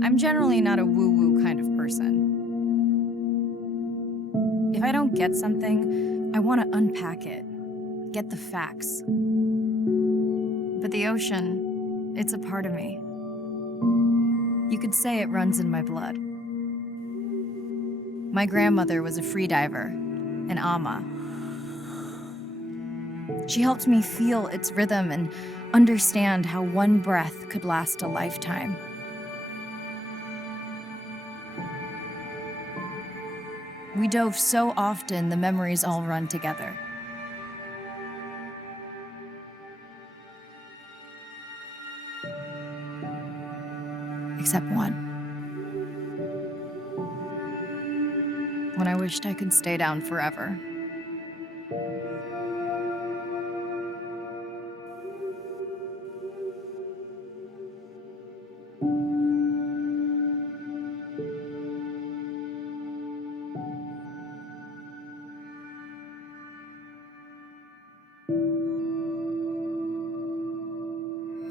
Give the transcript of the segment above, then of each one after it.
I'm generally not a woo-woo kind of person. If I don't get something, I want to unpack it, get the facts. But the ocean, it's a part of me. You could say it runs in my blood. My grandmother was a freediver, an ama. She helped me feel its rhythm and understand how one breath could last a lifetime. We dove so often, the memories all run together. Except one. When I wished I could stay down forever.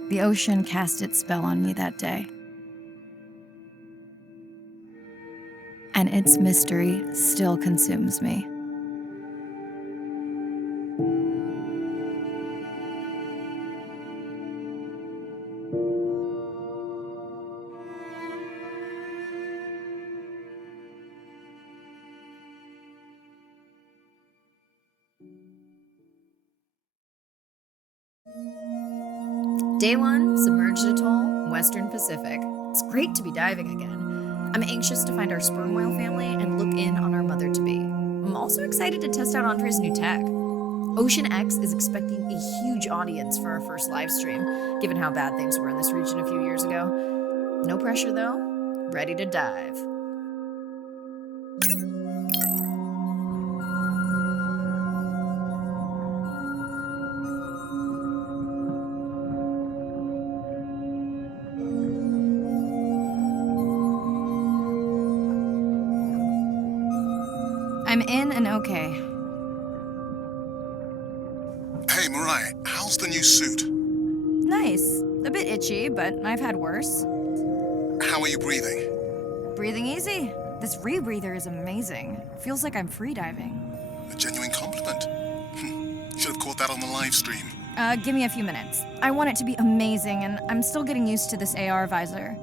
The ocean cast its spell on me that day. And its mystery still consumes me. Day 1, submerged atoll, Western Pacific. It's great to be diving again. I'm anxious to find our sperm whale family and look in on our mother-to-be. I'm also excited to test out Andre's new tech. Ocean X is expecting a huge audience for our first live stream, given how bad things were in this region a few years ago. No pressure though, ready to dive. I'm in and okay. Hey, Mariah, how's the new suit? Nice. A bit itchy, but I've had worse. How are you breathing? Breathing easy. This rebreather is amazing. Feels like I'm freediving. A genuine compliment. Should have caught that on the live stream. Give me a few minutes. I want it to be amazing, and I'm still getting used to this AR visor.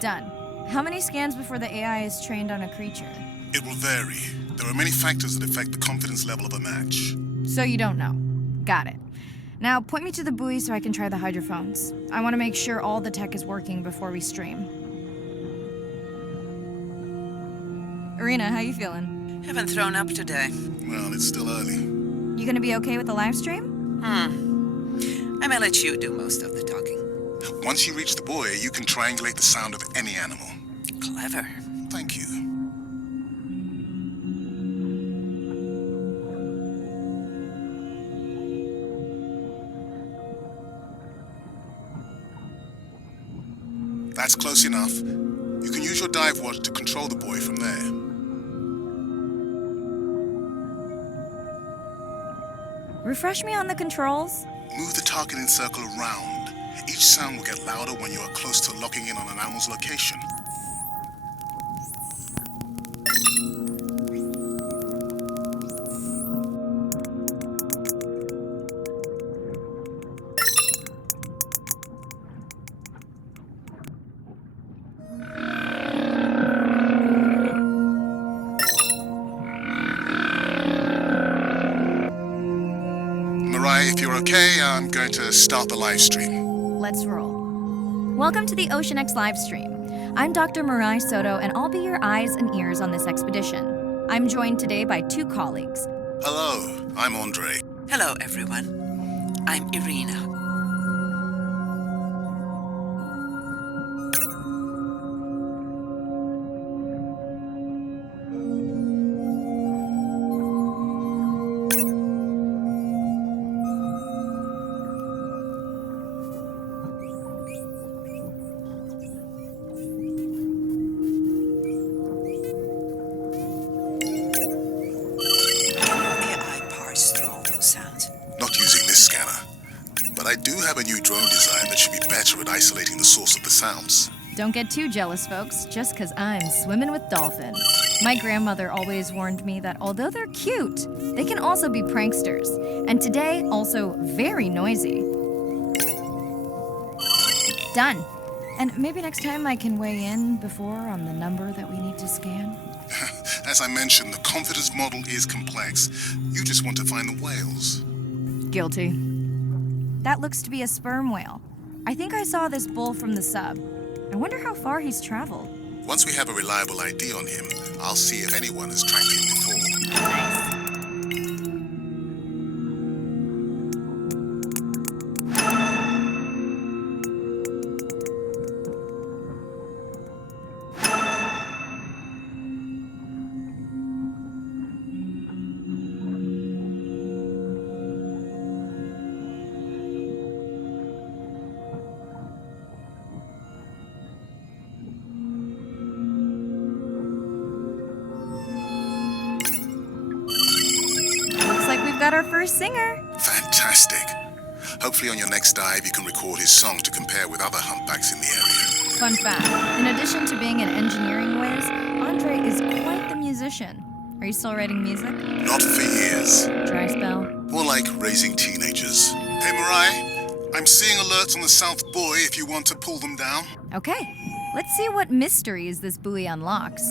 Done. How many scans before the AI is trained on a creature? It will vary. There are many factors that affect the confidence level of a match. So you don't know. Got it. Now point me to the buoy so I can try the hydrophones. I want to make sure all the tech is working before we stream. Irina, how you feeling? Haven't thrown up today. Well, it's still early. You gonna be okay with the live stream? I may let you do most of the talking. Once you reach the buoy, you can triangulate the sound of any animal. Clever. Thank you. That's close enough. You can use your dive watch to control the buoy from there. Refresh me on the controls. Move the targeting circle around. Each sound will get louder when you are close to locking in on an animal's location. Mariah, if you're okay, I'm going to start the live stream. Let's roll. Welcome to the Ocean X live stream. I'm Dr. Mariah Soto, and I'll be your eyes and ears on this expedition. I'm joined today by 2 colleagues. Hello, I'm Andre. Hello, everyone. I'm Irina. drone design that should be better at isolating the source of the sounds. Don't get too jealous, folks, just 'cause I'm swimming with dolphins. My grandmother always warned me that although they're cute, they can also be pranksters. And today, also very noisy. Done. And maybe next time I can weigh in before on the number that we need to scan. As I mentioned, the confidence model is complex. You just want to find the whales. Guilty. That looks to be a sperm whale. I think I saw this bull from the sub. I wonder how far he's traveled. Once we have a reliable ID on him, I'll see if anyone has tracked him before. Nice. Got our first singer. Fantastic. Hopefully on your next dive you can record his song to compare with other humpbacks in the area. Fun fact, in addition to being an engineering whiz, Andre is quite the musician. Are you still writing music? Not for years. Dry spell? More like raising teenagers. Hey Mariah, I'm seeing alerts on the South Buoy if you want to pull them down. Okay, let's see what mysteries this buoy unlocks.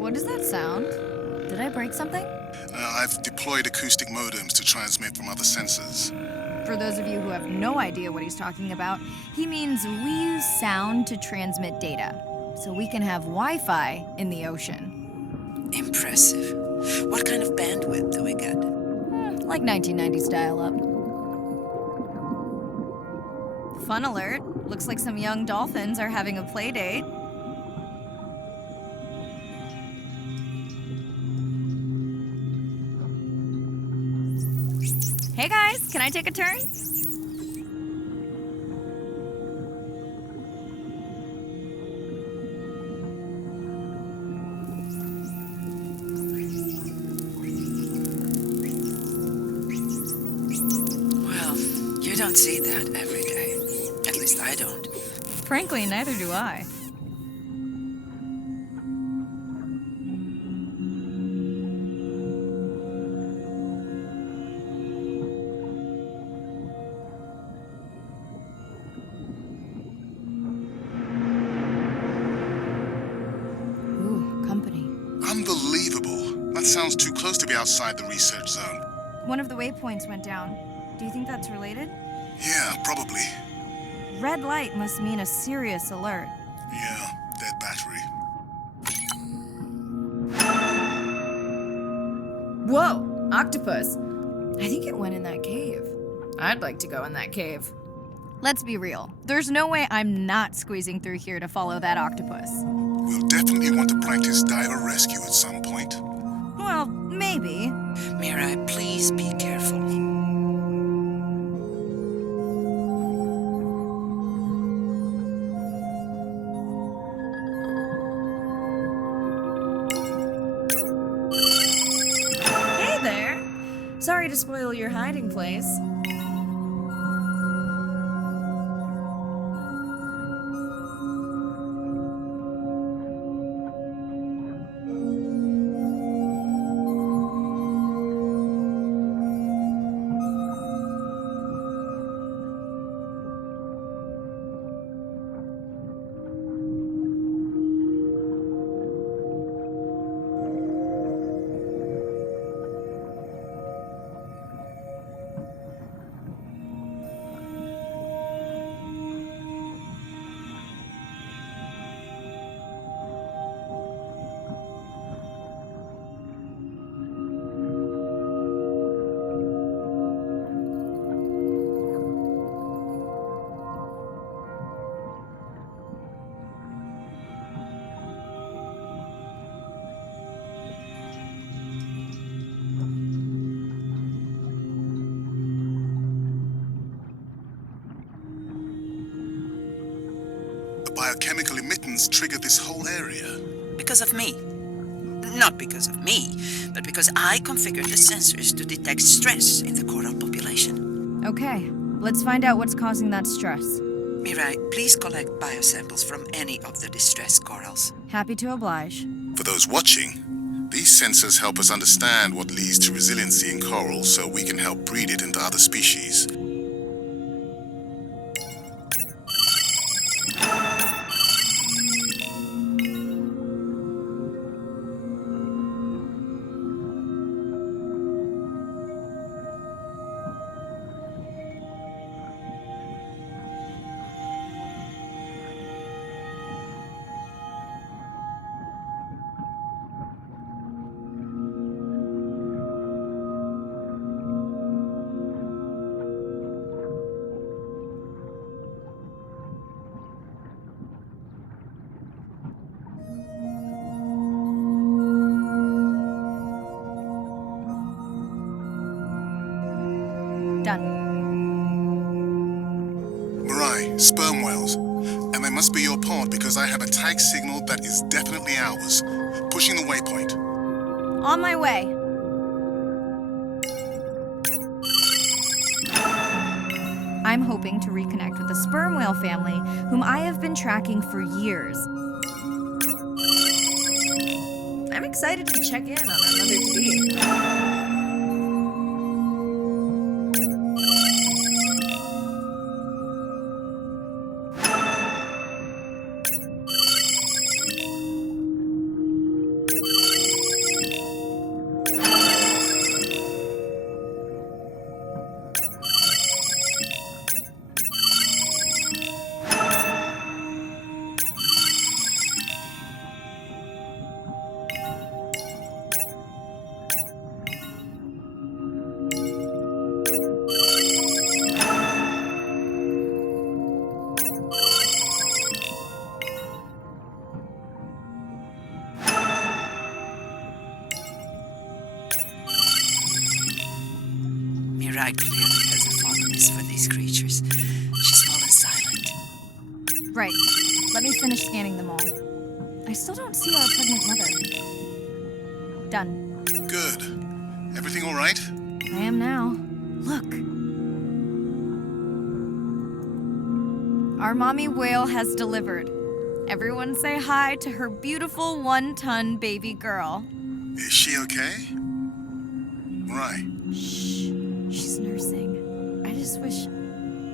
What does that sound? Did I break something? I've deployed acoustic modems to transmit from other sensors. For those of you who have no idea what he's talking about, he means we use sound to transmit data, so we can have Wi-Fi in the ocean. Impressive. What kind of bandwidth do we get? Like 1990s dial-up. Fun alert. Looks like some young dolphins are having a play date. Hey guys, can I take a turn? Well, you don't see that every day. At least I don't. Frankly, neither do I. Unbelievable. That sounds too close to be outside the research zone. One of the waypoints went down. Do you think that's related? Yeah, probably. Red light must mean a serious alert. Yeah, dead battery. Whoa! Octopus! I think it went in that cave. I'd like to go in that cave. Let's be real. There's no way I'm not squeezing through here to follow that octopus. We'll definitely want to practice diver rescue at some point. Well, maybe. Mirai, please be careful. Hey there! Sorry to spoil your hiding place. chemical emittance triggered this whole area? Because of me. Not because of me, but because I configured the sensors to detect stress in the coral population. Okay, let's find out what's causing that stress. Mirai, please collect biosamples from any of the distressed corals. Happy to oblige. For those watching, these sensors help us understand what leads to resiliency in coral so we can help breed it into other species. Done. Mirai, sperm whales. And they must be your pod because I have a tag signal that is definitely ours. Pushing the waypoint. On my way. I'm hoping to reconnect with the sperm whale family, whom I have been tracking for years. I'm excited to check in on our mother-to-be. Mirai clearly has a fondness for these creatures. She's fallen silent. Right. Let me finish scanning them all. I still don't see our pregnant mother. Done. Good. Everything all right? I am now. Look. Our mommy whale has delivered. Everyone say hi to her beautiful 1-ton baby girl. Is she okay? Right. Shh. She's nursing. I just wish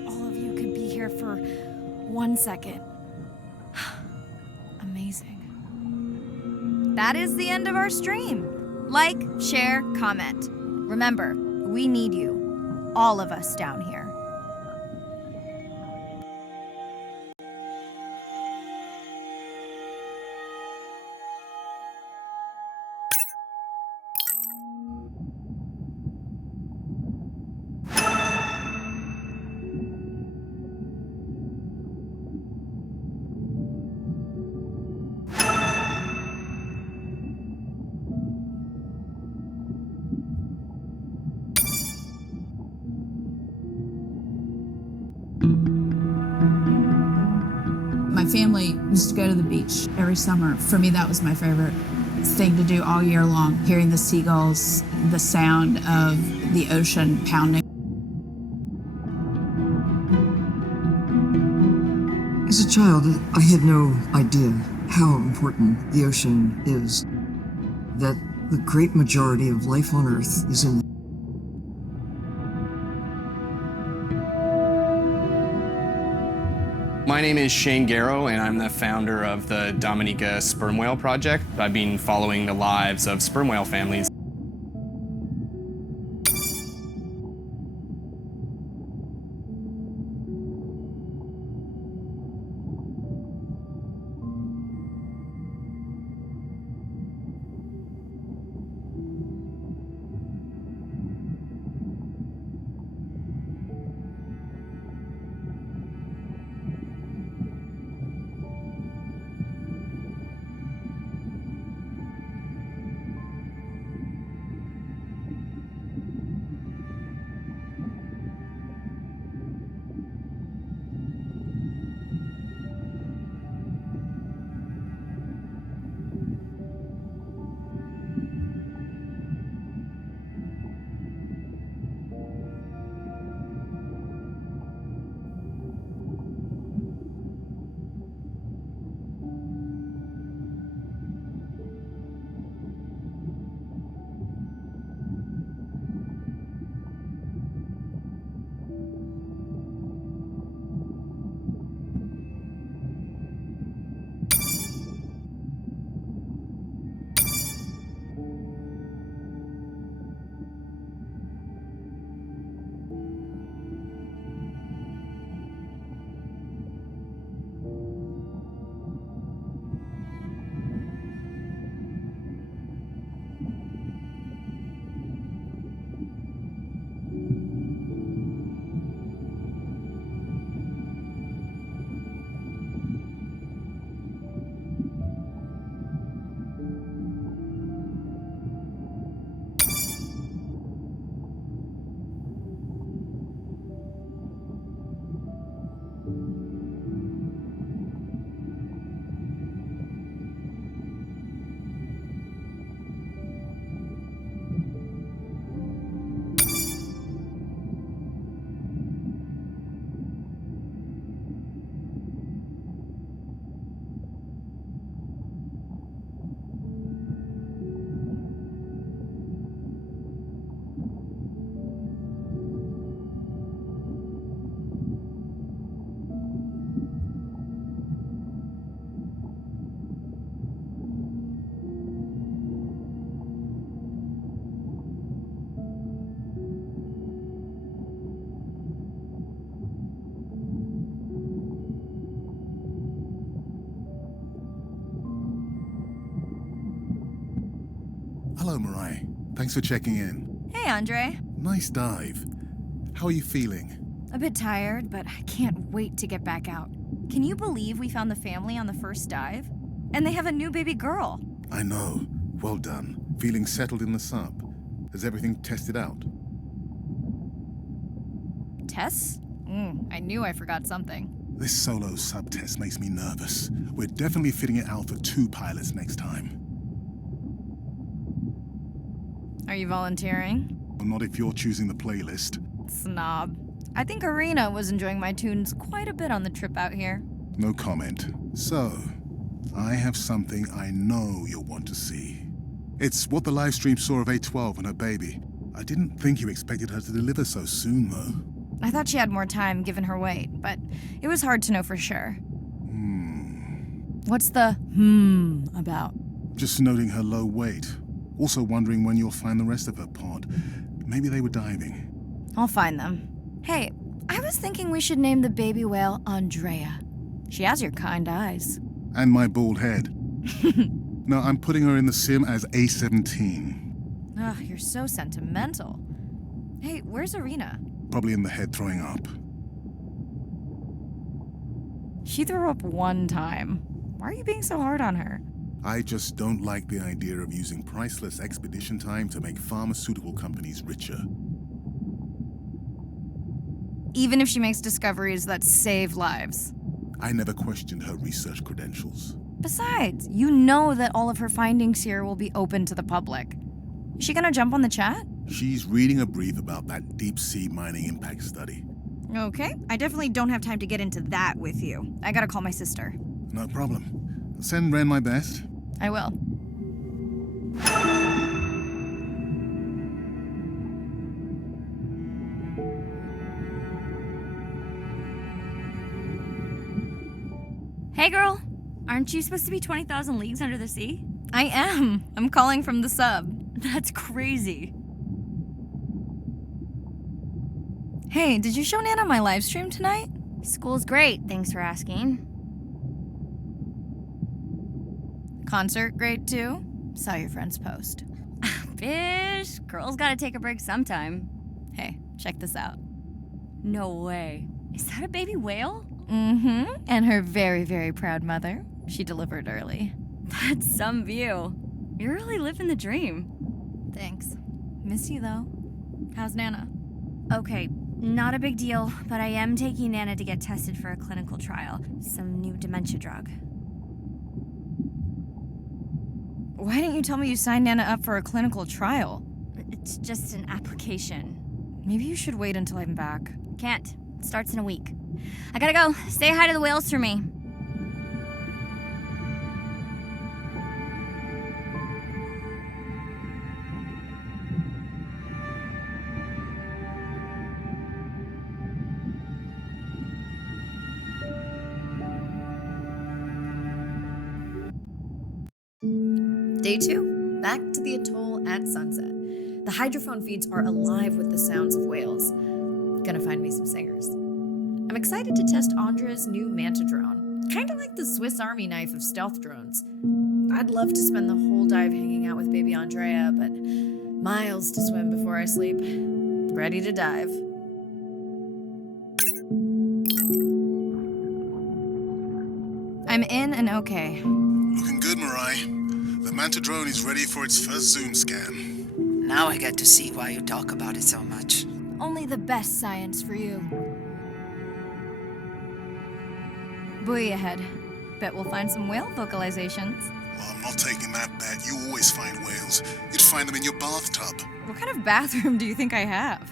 all of you could be here for 1 second. Amazing. That is the end of our stream. Like, share, comment. Remember, we need you. All of us down here. My family used to go to the beach every summer. For me, that was my favorite thing to do all year long, hearing the seagulls, the sound of the ocean pounding. As a child, I had no idea how important the ocean is, that the great majority of life on Earth is in My name is Shane Garrow, and I'm the founder of the Dominica Sperm Whale Project. I've been following the lives of sperm whale families. Hello, Mariah. Thanks for checking in. Hey, Andre. Nice dive. How are you feeling? A bit tired, but I can't wait to get back out. Can you believe we found the family on the first dive? And they have a new baby girl. I know. Well done. Feeling settled in the sub. Has everything tested out? Tess? I knew I forgot something. This solo sub test makes me nervous. We're definitely fitting it out for 2 pilots next time. Are you volunteering? Well, not if you're choosing the playlist. Snob. I think Arena was enjoying my tunes quite a bit on the trip out here. No comment. So, I have something I know you'll want to see. It's what the live stream saw of A12 and her baby. I didn't think you expected her to deliver so soon, though. I thought she had more time given her weight, but it was hard to know for sure. What's the about? Just noting her low weight. Also wondering when you'll find the rest of her pod. Maybe they were diving. I'll find them. Hey, I was thinking we should name the baby whale Andrea. She has your kind eyes. And my bald head. No, I'm putting her in the sim as A17. Ugh, you're so sentimental. Hey, where's Arena? Probably in the head throwing up. She threw up one time. Why are you being so hard on her? I just don't like the idea of using priceless expedition time to make pharmaceutical companies richer. Even if she makes discoveries that save lives. I never questioned her research credentials. Besides, you know that all of her findings here will be open to the public. Is she gonna jump on the chat? She's reading a brief about that deep-sea mining impact study. Okay, I definitely don't have time to get into that with you. I gotta call my sister. No problem. Send Ren my best. I will. Hey girl, aren't you supposed to be 20,000 leagues under the sea? I am. I'm calling from the sub. That's crazy. Hey, did you show Nana my live stream tonight? School's great, thanks for asking. Concert great too? Saw your friend's post. Bish, girls gotta take a break sometime. Hey, check this out. No way. Is that a baby whale? Mm-hmm. And her very, very proud mother. She delivered early. That's some view. You're really living the dream. Thanks. Miss you though. How's Nana? Okay, not a big deal, but I am taking Nana to get tested for a clinical trial. Some new dementia drug. Why didn't you tell me you signed Nana up for a clinical trial? It's just an application. Maybe you should wait until I'm back. Can't. It starts in a week. I gotta go. Say hi to the whales for me. Day 2, back to the atoll at sunset. The hydrophone feeds are alive with the sounds of whales. Gonna find me some singers. I'm excited to test Andrea's new manta drone. Kinda like the Swiss Army knife of stealth drones. I'd love to spend the whole dive hanging out with baby Andrea, but miles to swim before I sleep. Ready to dive. I'm in and okay. Looking good, Mariah. The Manta drone is ready for its first zoom scan. Now I get to see why you talk about it so much. Only the best science for you. Buoy ahead. Bet we'll find some whale vocalizations. Well, I'm not taking that bet. You always find whales. You'd find them in your bathtub. What kind of bathroom do you think I have?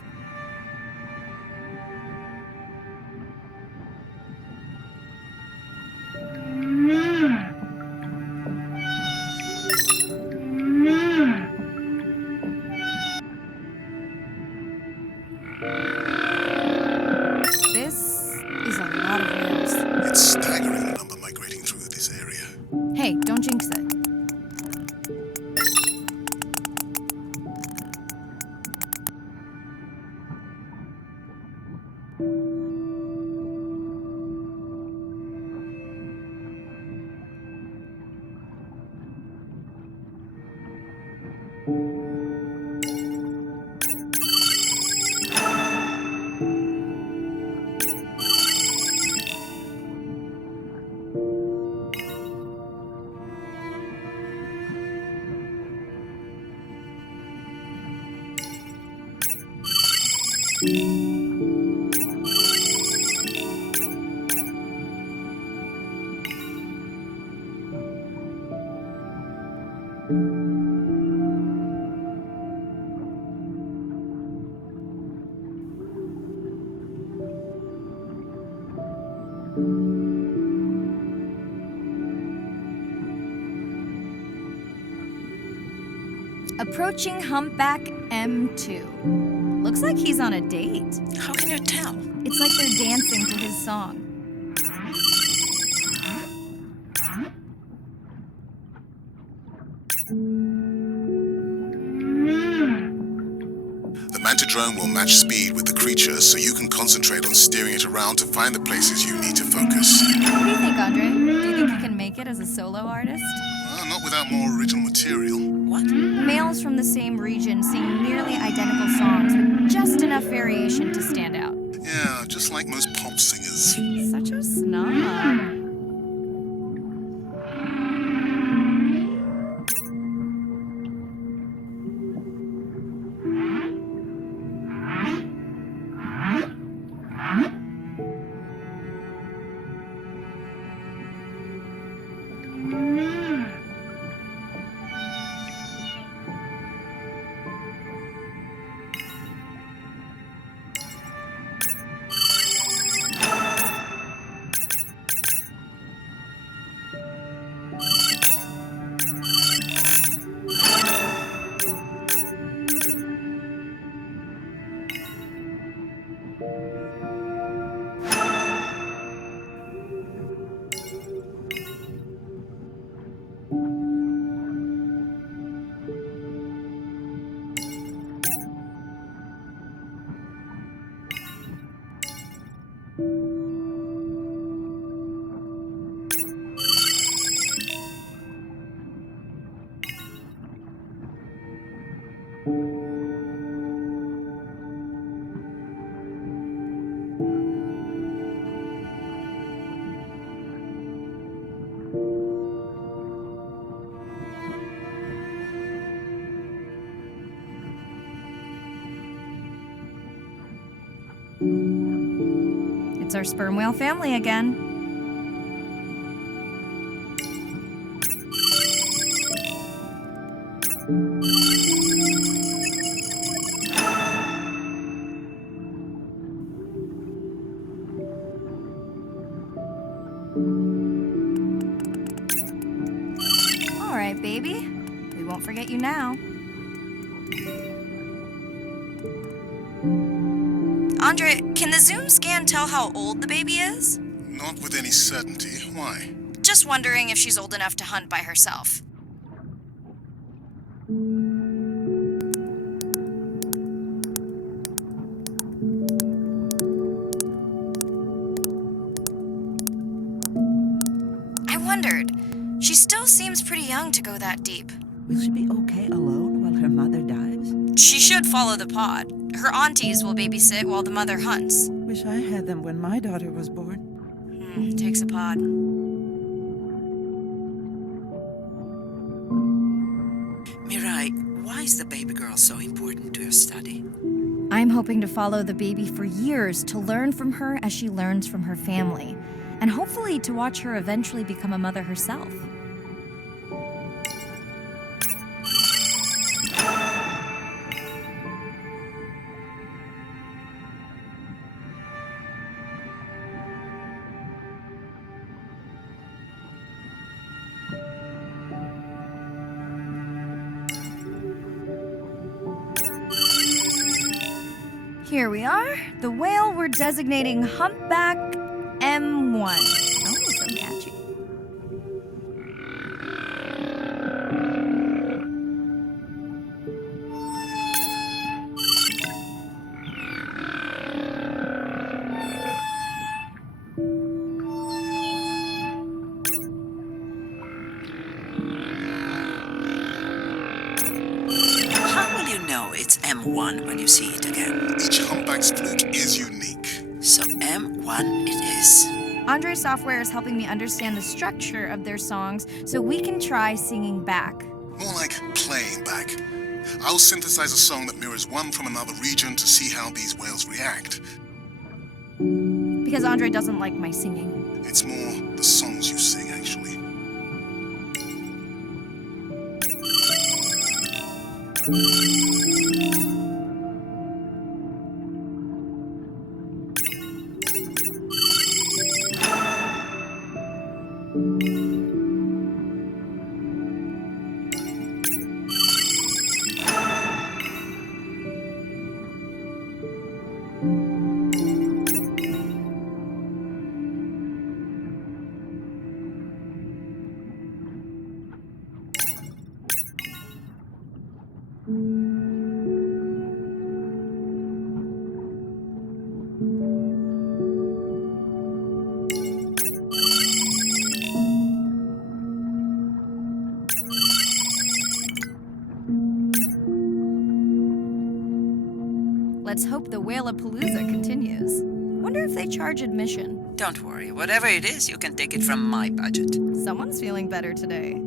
This is a lot of whales. It's staggering the number migrating through this area. Hey, don't jinx it. Approaching Humpback M2. Looks like he's on a date. How can you tell? It's like they're dancing to his song. The Mantidrone will match speed with the creature, so you can concentrate on steering it around to find the places you need to focus. What do you think, Andre? Do you think he can make it as a solo artist? Not without more original material. What? Males from the same region sing nearly identical songs with just enough variation to stand out. Yeah, just like most pop singers. Such a snob. It's our sperm whale family again. All right, baby. We won't forget you now. Andre, can the zoom scan tell how old the baby is? Not with any certainty. Why? Just wondering if she's old enough to hunt by herself. I wondered. She still seems pretty young to go that deep. Will she be okay alone while her mother dives? She should follow the pod. Her aunties will babysit while the mother hunts. Wish I had them when my daughter was born. Takes a pod. Mirai, why is the baby girl so important to your study? I'm hoping to follow the baby for years to learn from her as she learns from her family, and hopefully to watch her eventually become a mother herself. Here we are, the whale we're designating Humpback M1. Oh, so catchy. How will you know it's M1 when you see it again? Each humpback's fluke is unique. So M1 it is. Andre's software is helping me understand the structure of their songs so we can try singing back. More like playing back. I'll synthesize a song that mirrors one from another region to see how these whales react. Because Andre doesn't like my singing. It's more the songs you sing, actually. Let's hope the Whalapalooza continues. Wonder if they charge admission. Don't worry, whatever it is, you can take it from my budget. Someone's feeling better today.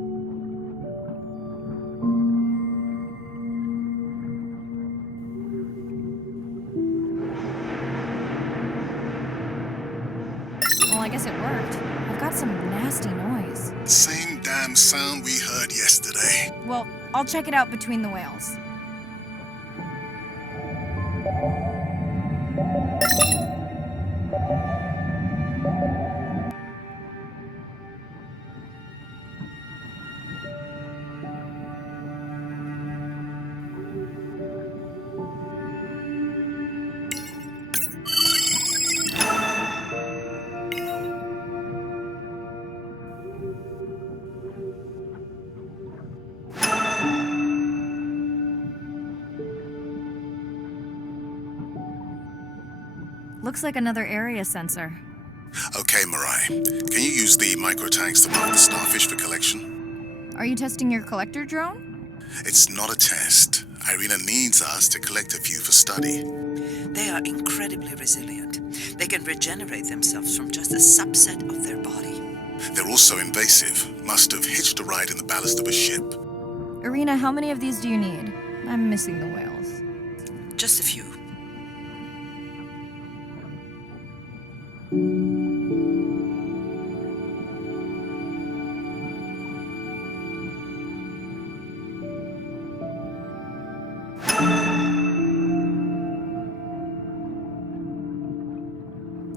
Well, I guess it worked. I've got some nasty noise. Same damn sound we heard yesterday. Well, I'll check it out between the whales. Looks like another area sensor. Okay, Mirai. Can you use the microtanks to mark the starfish for collection? Are you testing your collector drone? It's not a test. Irina needs us to collect a few for study. They are incredibly resilient. They can regenerate themselves from just a subset of their body. They're also invasive. Must have hitched a ride in the ballast of a ship. Irina, how many of these do you need? I'm missing the whales. Just a few.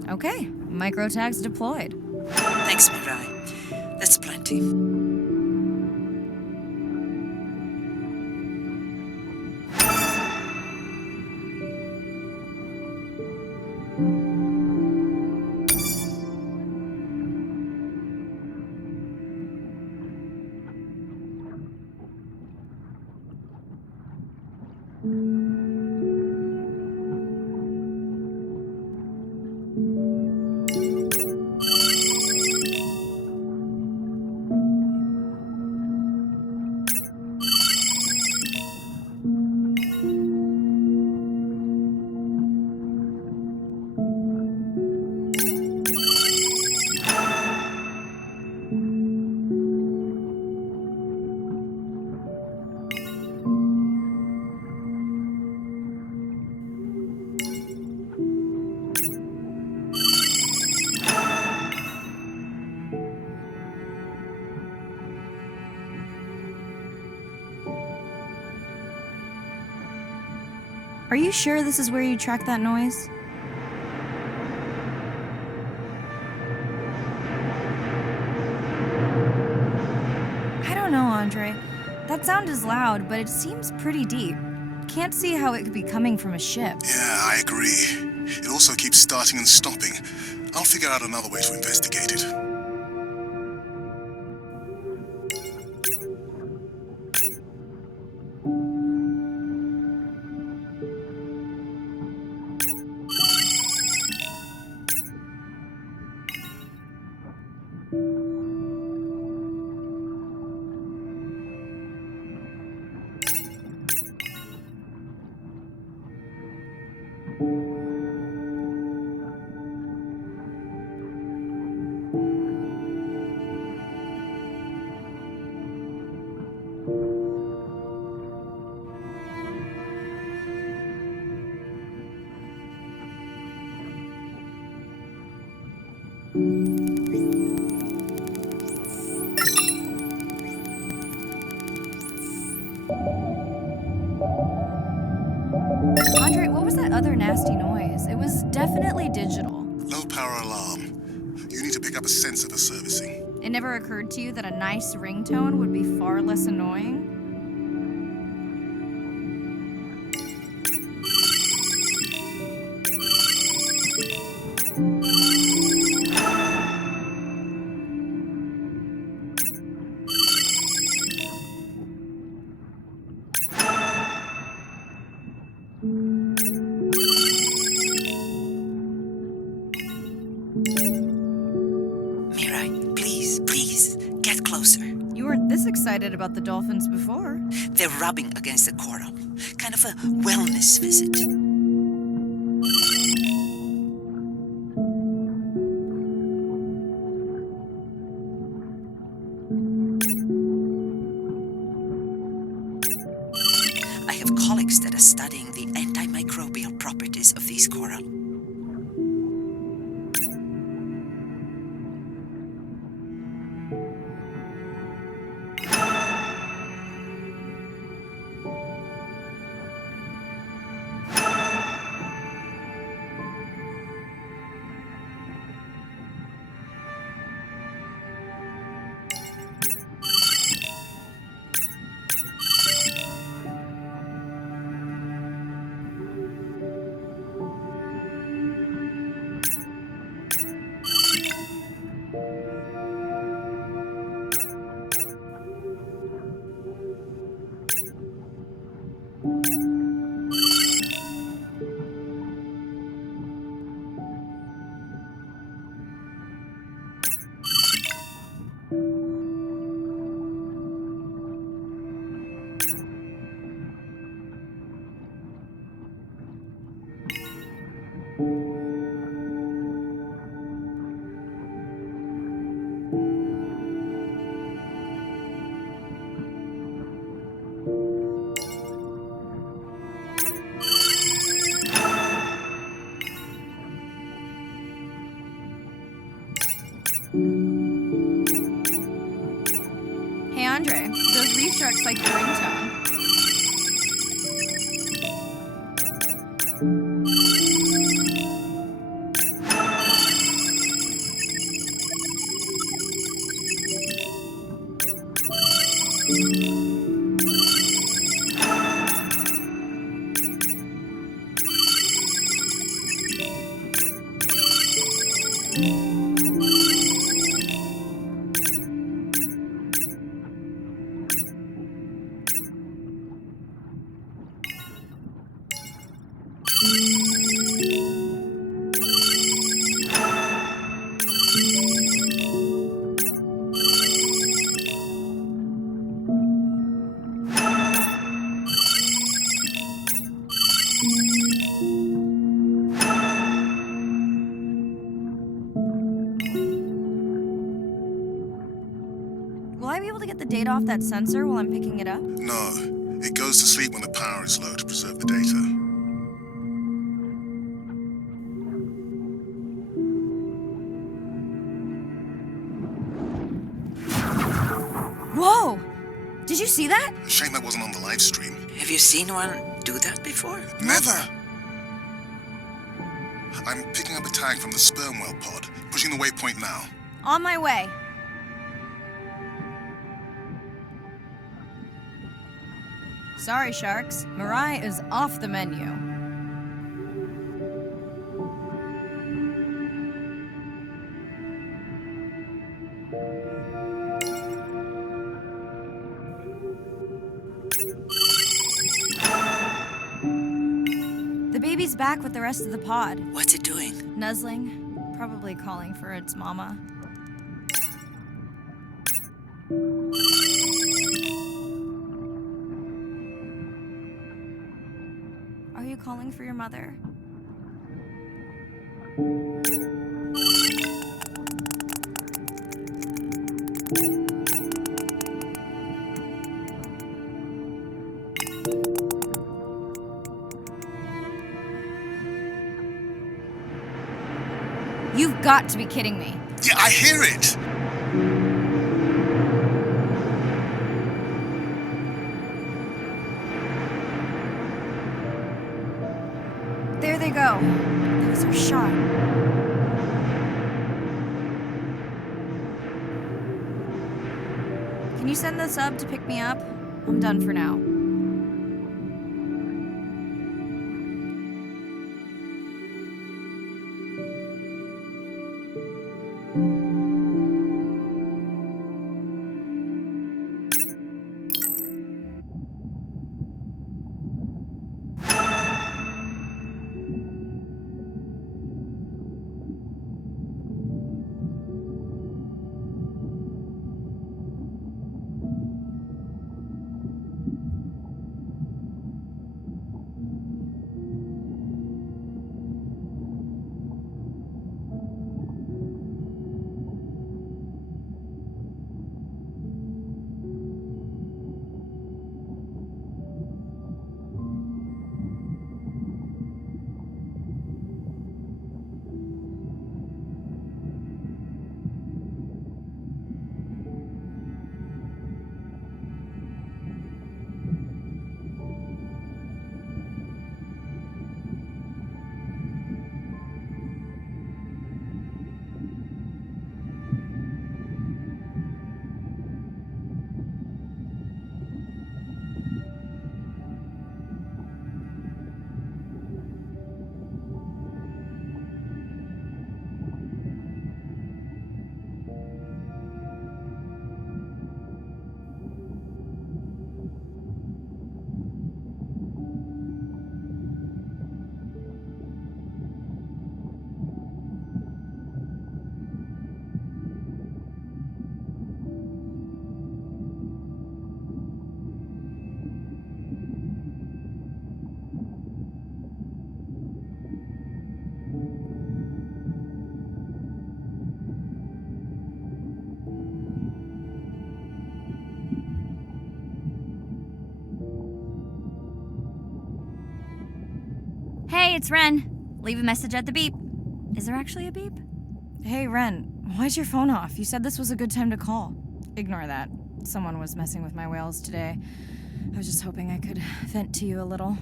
Okay, micro tags deployed. Thanks, Mirai. That's plenty. Are you sure this is where you track that noise? I don't know, Andre. That sound is loud, but it seems pretty deep. Can't see how it could be coming from a ship. Yeah, I agree. It also keeps starting and stopping. I'll figure out another way to investigate it. other nasty noise. It was definitely digital. Low power alarm. You need to pick up a sensor for servicing. It never occurred to you that a nice ringtone would be far less annoying? Mirai, please, get closer. You weren't this excited about the dolphins before. They're rubbing against the coral. Kind of a wellness visit. I have colleagues that are studying the antimicrobial properties of these coral. Hey Andre, those reef sharks like your ringtone. Will I be able to get the data off that sensor while I'm picking it up? No, it goes to sleep when the power is low to preserve the data. Whoa! Did you see that? Shame that wasn't on the live stream. Have you seen one do that before? Never! I'm picking up a tag from the sperm whale pod, pushing the waypoint now. On my way. Sorry, sharks. Mirai is off the menu. The baby's back with the rest of the pod. What's it doing? Nuzzling, probably calling for its mama. Are you calling for your mother? You've got to be kidding me. Yeah, I hear it! There Can you send the sub to pick me up? I'm done for now. Hey, it's Ren. Leave a message at the beep. Is there actually a beep? Hey, Ren, why's your phone off? You said this was a good time to call. Ignore that. Someone was messing with my whales today. I was just hoping I could vent to you a little.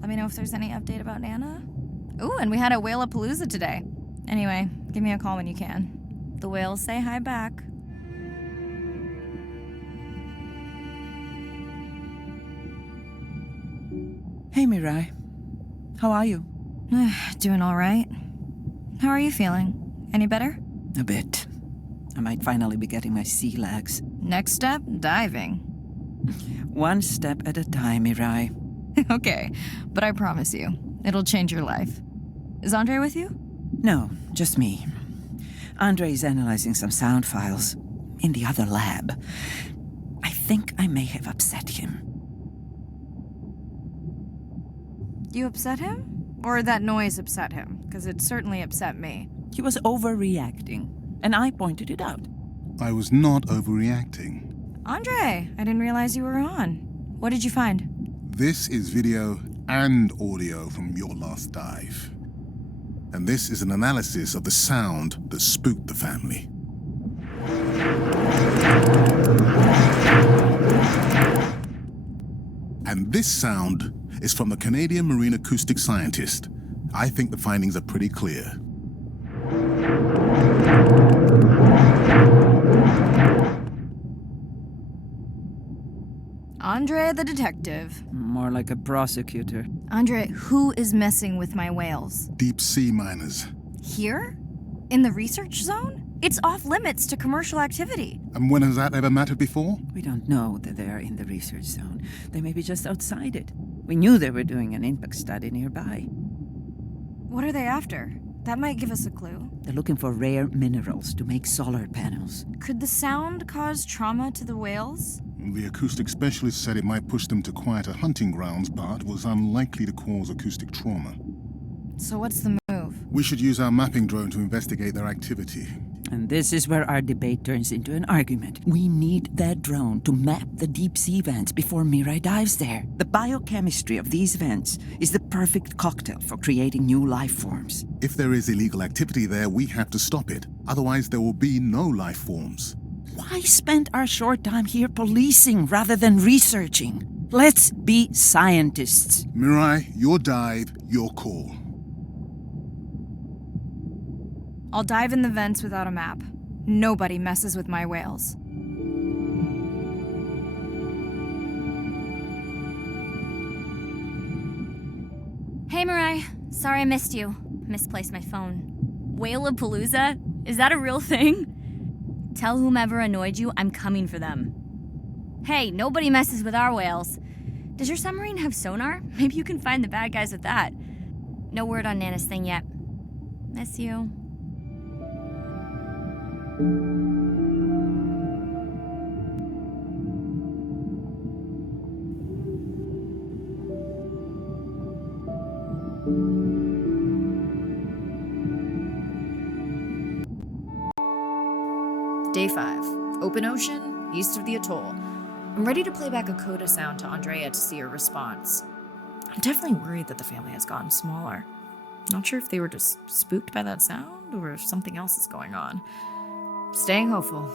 Let me know if there's any update about Nana. Ooh, and we had a whale-a-palooza today. Anyway, give me a call when you can. The whales say hi back. Hey, Mirai. How are you? Doing all right. How are you feeling? Any better? A bit. I might finally be getting my sea legs. Next step, diving. One step at a time, Mirai. Okay, but I promise you, it'll change your life. Is Andre with you? No, just me. Andre is analyzing some sound files in the other lab. I think I may have upset him. You upset him? Or that noise upset him? Because it certainly upset me. He was overreacting, and I pointed it out. I was not overreacting. Andre, I didn't realize you were on. What did you find? This is video and audio from your last dive. And this is an analysis of the sound that spooked the family. And this sound is from the Canadian marine acoustic scientist. I think the findings are pretty clear. Andre the detective. More like a prosecutor. Andre, who is messing with my whales? Deep sea miners. Here? In the research zone? It's off limits to commercial activity. And when has that ever mattered before? We don't know that they are in the research zone. They may be just outside it. We knew they were doing an impact study nearby. What are they after? That might give us a clue. They're looking for rare minerals to make solar panels. Could the sound cause trauma to the whales? The acoustic specialist said it might push them to quieter hunting grounds, but was unlikely to cause acoustic trauma. So what's the move? We should use our mapping drone to investigate their activity. And this is where our debate turns into an argument. We need that drone to map the deep sea vents before Mirai dives there. The biochemistry of these vents is the perfect cocktail for creating new life forms. If there is illegal activity there, we have to stop it. Otherwise, there will be no life forms. Why spend our short time here policing rather than researching? Let's be scientists. Mirai, your dive, your call. I'll dive in the vents without a map. Nobody messes with my whales. Hey, Mirai. Sorry I missed you. Misplaced my phone. Whale-a-palooza? Is that a real thing? Tell whomever annoyed you I'm coming for them. Hey, nobody messes with our whales. Does your submarine have sonar? Maybe you can find the bad guys with that. No word on Nana's thing yet. Miss you. Day 5. Open ocean, east of the atoll. I'm ready to play back a coda sound to Andrea to see her response. I'm definitely worried that the family has gotten smaller. Not sure if they were just spooked by that sound or if something else is going on. Staying hopeful.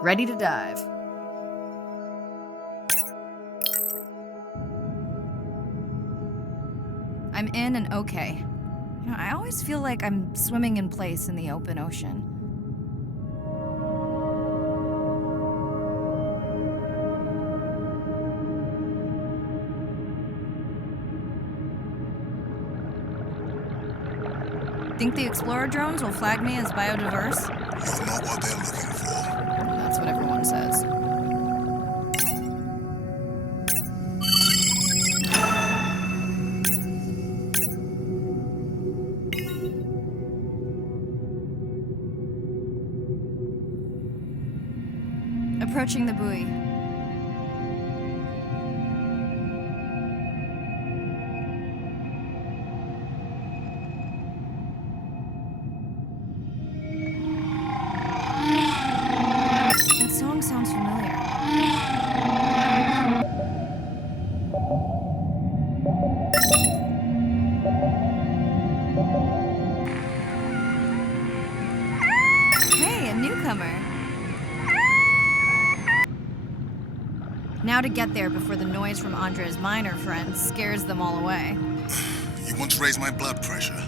Ready to dive. I'm in and okay. I always feel like I'm swimming in place in the open ocean. Think the Explorer drones will flag me as biodiverse? You're not what they're looking for. That's what everyone says. Approaching the buoy. That song sounds familiar. Hey, a newcomer. Now to get there before the noise from Andre's minor friends scares them all away. You want to raise my blood pressure? I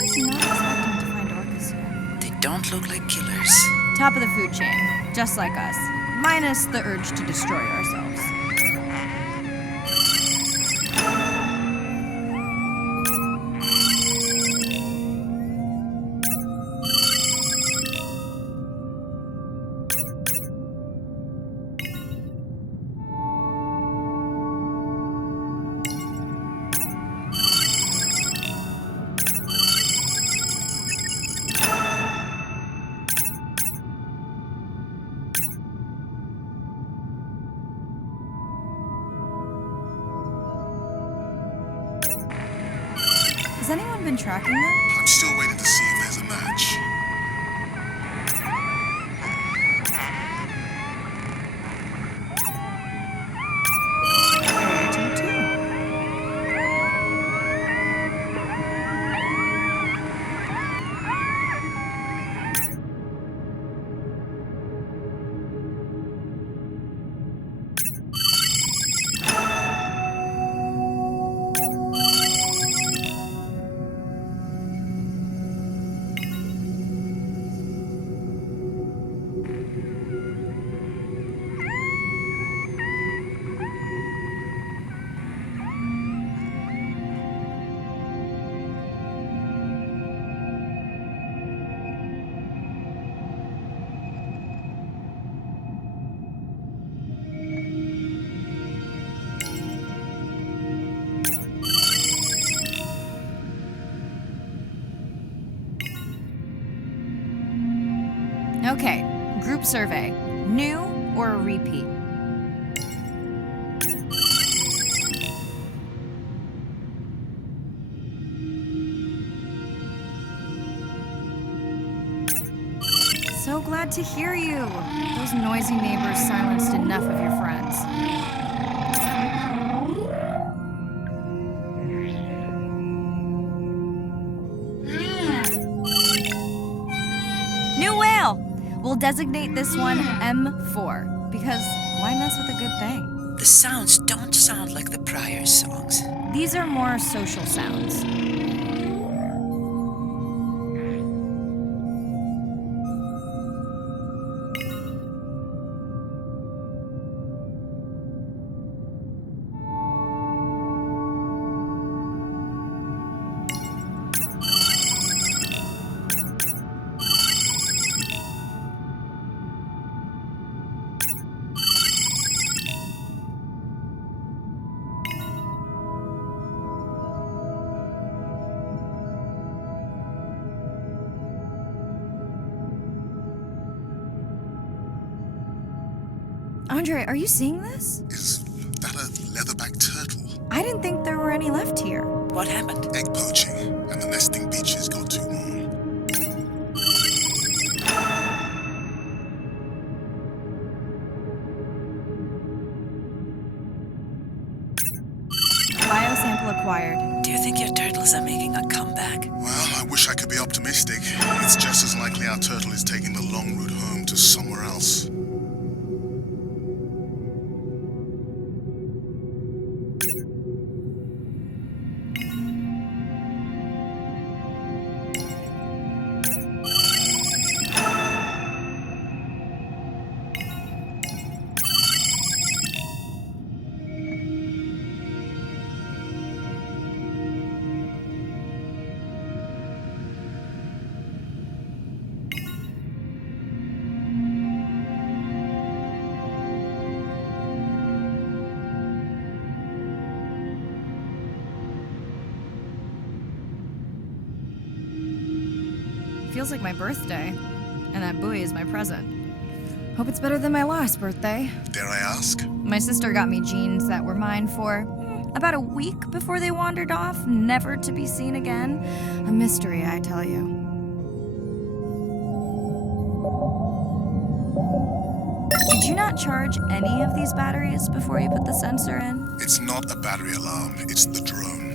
was not expecting to find orcas here. They don't look like killers. Top of the food chain, just like us. Minus the urge to destroy ourselves. Has anyone been tracking them? I'm still waiting to see if there's a match. Okay, group survey. New or a repeat? So glad to hear you. Those noisy neighbors silenced enough of your friends. We'll designate this one M4, because why mess with a good thing? The sounds don't sound like the prior songs. These are more social sounds. Andre, are you seeing this? Is that a leatherback turtle? I didn't think there were any left here. What happened? Egg poaching, and the nesting beaches got too warm. Biosample acquired. Do you think your turtles are making a comeback? Well, I wish I could be optimistic. It's just as likely our turtle is taking the long route home to somewhere else. Feels like my birthday, and that buoy is my present. Hope it's better than my last birthday. Dare I ask? My sister got me jeans that were mine for about a week before they wandered off, never to be seen again. A mystery, I tell you. Did you not charge any of these batteries before you put the sensor in? It's not a battery alarm, it's the drone.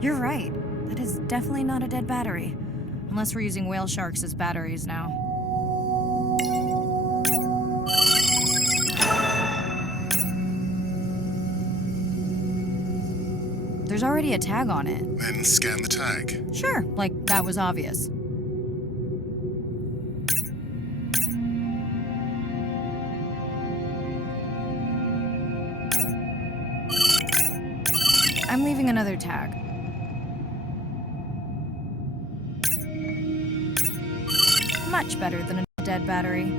You're right. That is definitely not a dead battery. Unless we're using whale sharks as batteries now. There's already a tag on it. Then scan the tag. Sure, like that was obvious. I'm leaving another tag. Much better than a dead battery.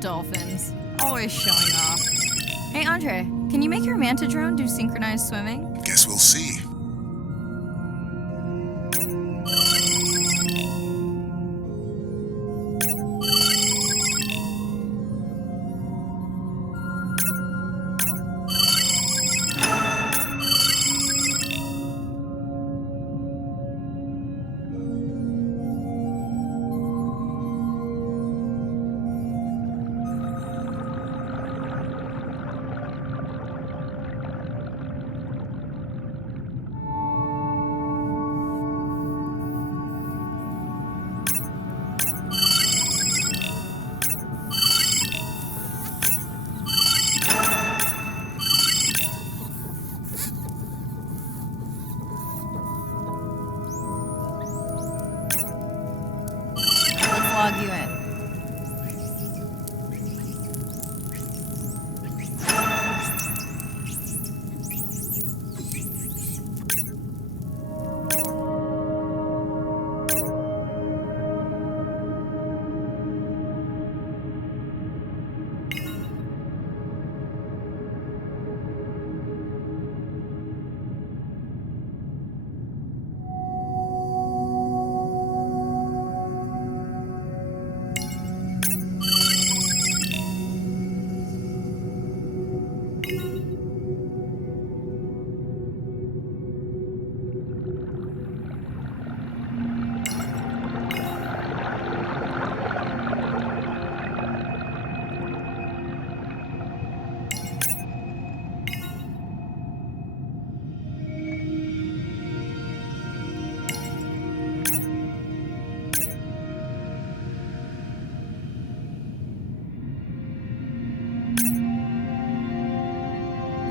Dolphins. Always showing off. Hey, Andre, can you make your manta drone do synchronized swimming? Guess we'll see. log you in.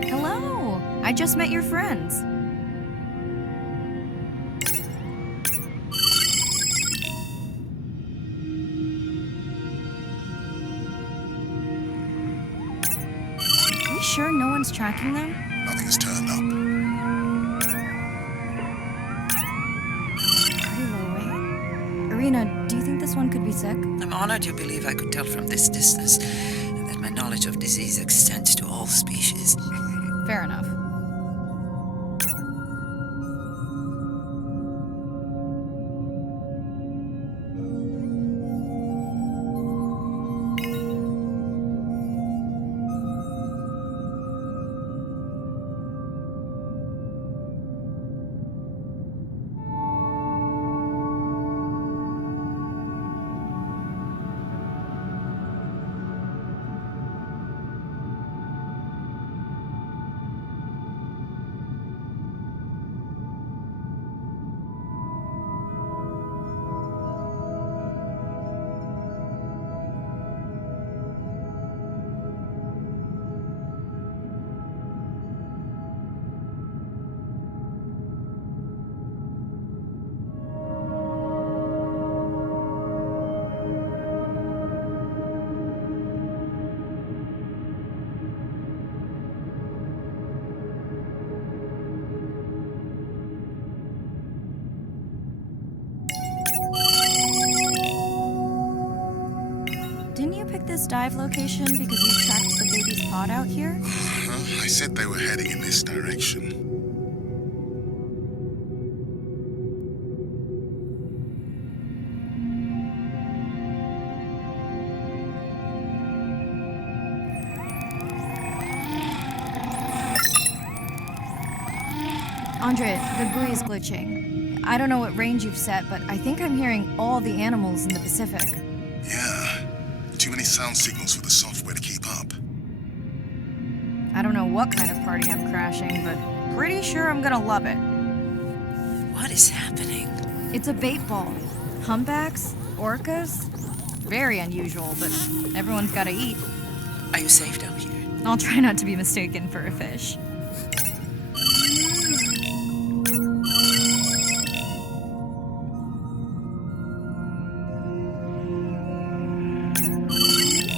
Hello. I just met your friends. Are you sure no one's tracking them? Nothing's turned up. Pretty low weight. Arena, do you think this one could be sick? I'm honored you believe I could tell from this distance, and that my knowledge of disease extends to all species. Fair enough. Didn't you pick this dive location because you tracked the baby's pod out here? I said they were heading in this direction. Andre, the buoy is glitching. I don't know what range you've set, but I think I'm hearing all the animals in the Pacific. Yeah. Too many sound signals for the software to keep up. I don't know what kind of party I'm crashing, but pretty sure I'm gonna love it. What is happening? It's a bait ball. Humpbacks, orcas. Very unusual, but everyone's gotta eat. Are you safe down here? I'll try not to be mistaken for a fish.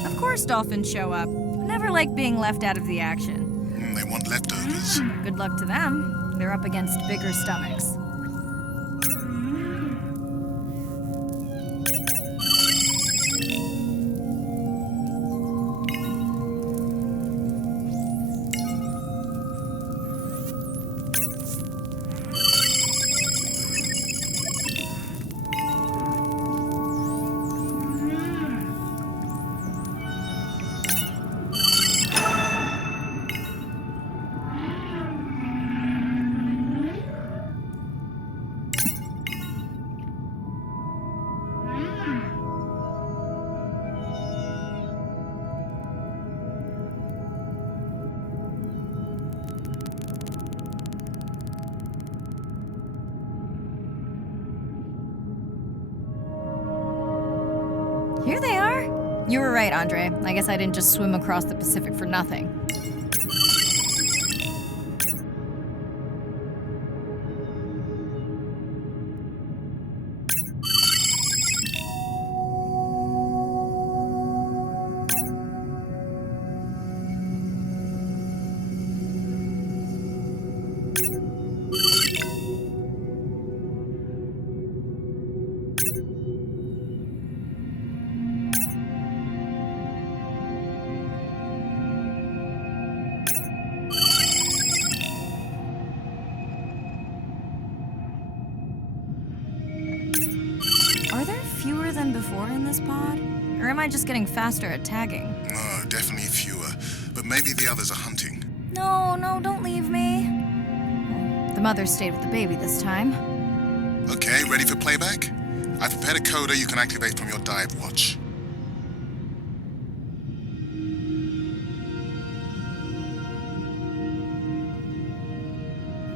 Of course dolphins show up. Never like being left out of the action. They want leftovers. Good luck to them. They're up against bigger stomachs. Here they are. You were right, Andre. I guess I didn't just swim across the Pacific for nothing. fewer than before in this pod? Or am I just getting faster at tagging? No, definitely fewer. But maybe the others are hunting. No, don't leave me. The mother stayed with the baby this time. Okay, ready for playback? I've prepared a coder you can activate from your dive watch.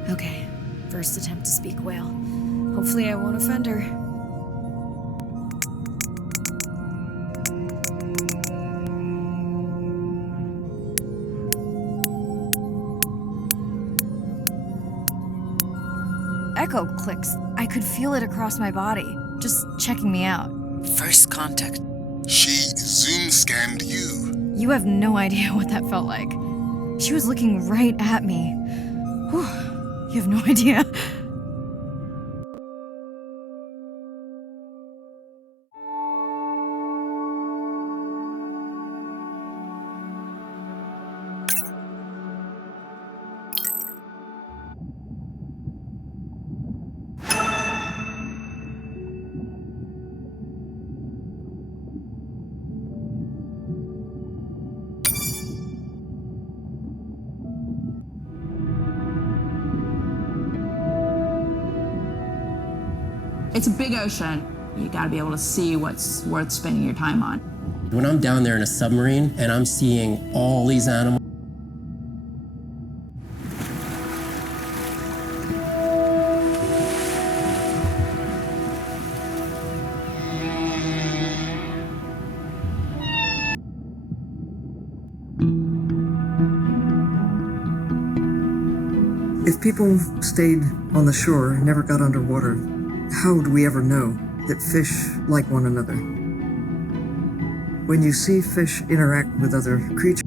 Okay, first attempt to speak whale. Hopefully I won't offend her. Echo clicks. I could feel it across my body, just checking me out. First contact. She zoom scanned you. You have no idea what that felt like. She was looking right at me. Whew, you have no idea. It's a big ocean. You gotta be able to see what's worth spending your time on. When I'm down there in a submarine and I'm seeing all these animals, If people stayed on the shore, never got underwater, how would we ever know that fish like one another? When you see fish interact with other creatures,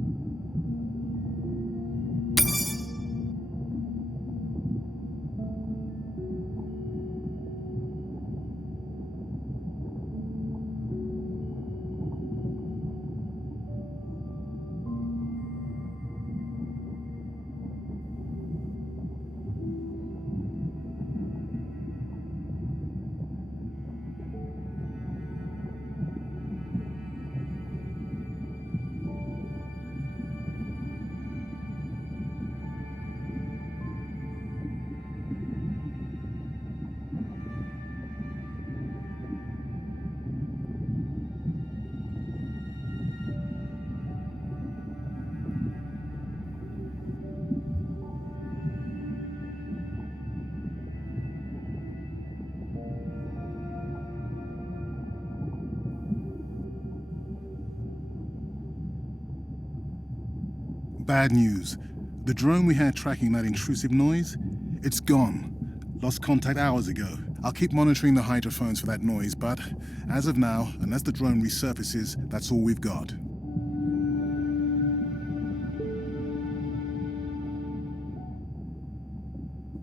Bad news. The drone we had tracking that intrusive noise, it's gone. Lost contact hours ago. I'll keep monitoring the hydrophones for that noise, but as of now, unless the drone resurfaces, that's all we've got.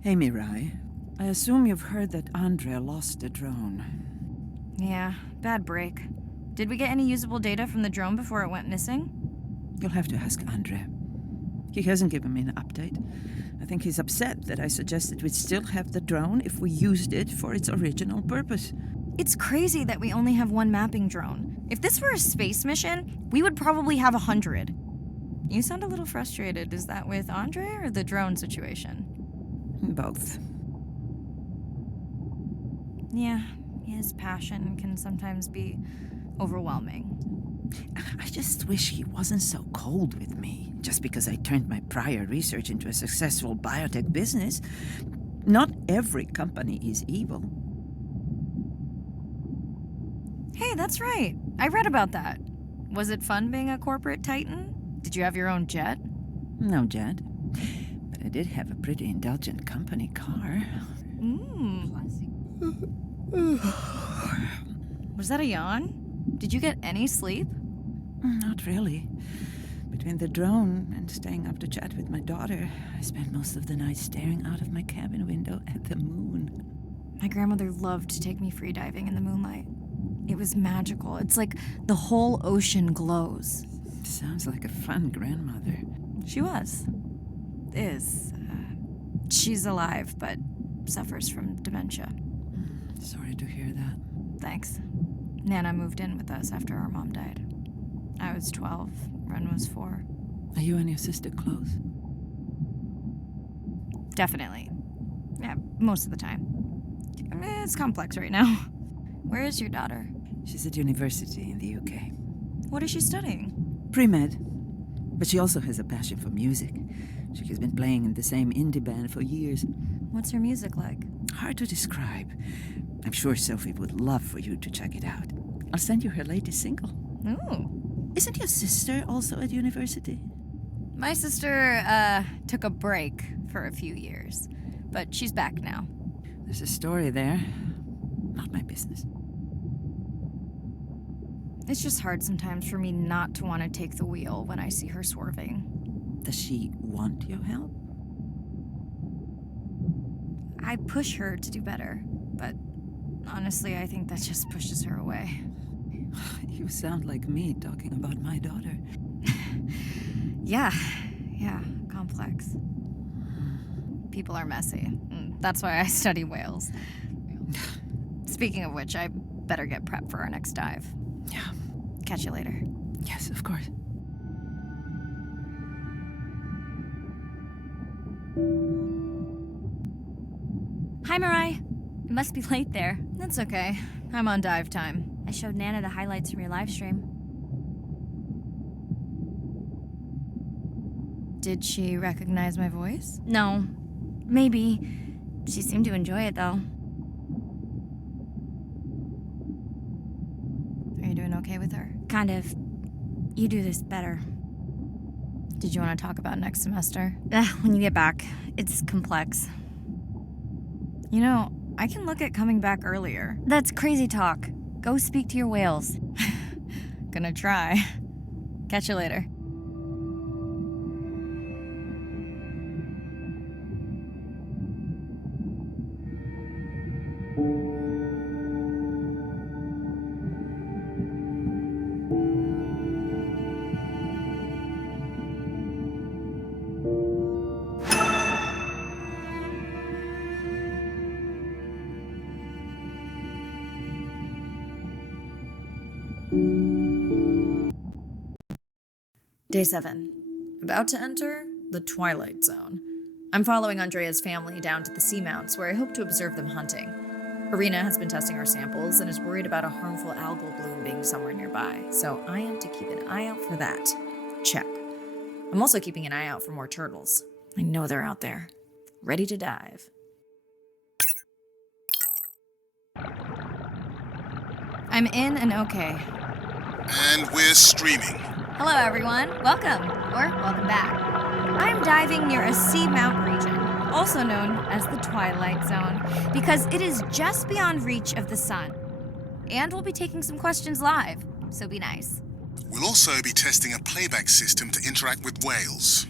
Hey, Mirai. I assume you've heard that Andre lost a drone. Yeah, bad break. Did we get any usable data from the drone before it went missing? You'll have to ask Andre. He hasn't given me an update. I think he's upset that I suggested we'd still have the drone if we used it for its original purpose. It's crazy that we only have one mapping drone. If this were a space mission, we would probably have 100. You sound a little frustrated. Is that with Andre or the drone situation? Both. Yeah, his passion can sometimes be overwhelming. I just wish he wasn't so cold with me, just because I turned my prior research into a successful biotech business. Not every company is evil. Hey, that's right. I read about that. Was it fun being a corporate titan? Did you have your own jet? No jet. But I did have a pretty indulgent company car. Was that a yawn? Did you get any sleep? Not really. Between the drone and staying up to chat with my daughter, I spent most of the night staring out of my cabin window at the moon. My grandmother loved to take me free diving in the moonlight. It was magical. It's like the whole ocean glows. Sounds like a fun grandmother. She was. Is. She's alive, but suffers from dementia. Sorry to hear that. Thanks. Nana moved in with us after our mom died. I was 12, Ren was 4. Are you and your sister close? Definitely. Yeah, most of the time. It's complex right now. Where is your daughter? She's at university in the UK. What is she studying? Pre-med. But she also has a passion for music. She has been playing in the same indie band for years. What's her music like? Hard to describe. I'm sure Sophie would love for you to check it out. I'll send you her latest single. Ooh. Isn't your sister also at university? My sister, took a break for a few years. But she's back now. There's a story there. Not my business. It's just hard sometimes for me not to want to take the wheel when I see her swerving. Does she want your help? I push her to do better, but honestly, I think that just pushes her away. You sound like me talking about my daughter. Yeah, complex. People are messy. That's why I study whales. Speaking of which, I better get prepped for our next dive. Yeah. Catch you later. Yes, of course. Hi, Mirai. It must be late there. That's okay. I'm on dive time. I showed Nana the highlights from your live stream. Did she recognize my voice? No. Maybe. She seemed to enjoy it, though. Are you doing okay with her? Kind of. You do this better. Did you want to talk about next semester? When you get back. It's complex. You know, I can look at coming back earlier. That's crazy talk. Go speak to your whales. Gonna try. Catch you later. Day 7. About to enter the Twilight Zone. I'm following Andrea's family down to the Seamounts, where I hope to observe them hunting. Irina has been testing our samples and is worried about a harmful algal bloom being somewhere nearby, so I am to keep an eye out for that. Check. I'm also keeping an eye out for more turtles. I know they're out there, ready to dive. I'm in and okay. And we're streaming. Hello, everyone. Welcome, or welcome back. I'm diving near a seamount region, also known as the Twilight Zone, because it is just beyond reach of the sun. And we'll be taking some questions live, so be nice. We'll also be testing a playback system to interact with whales.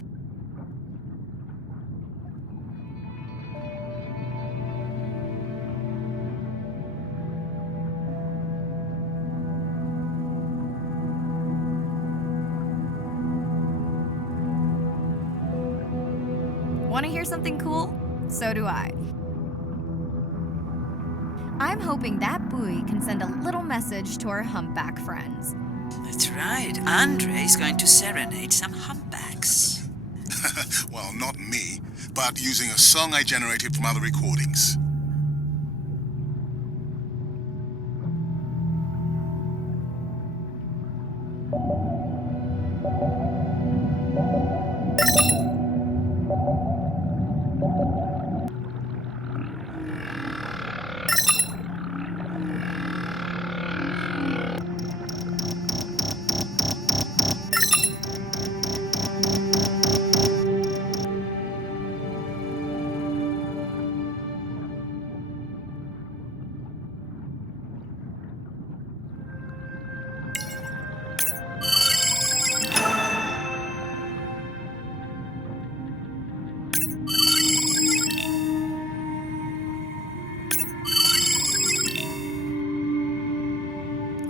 Want to hear something cool? So do I. I'm hoping that buoy can send a little message to our humpback friends. That's right. Andre is going to serenade some humpbacks. Well, not me, but using a song I generated from other recordings.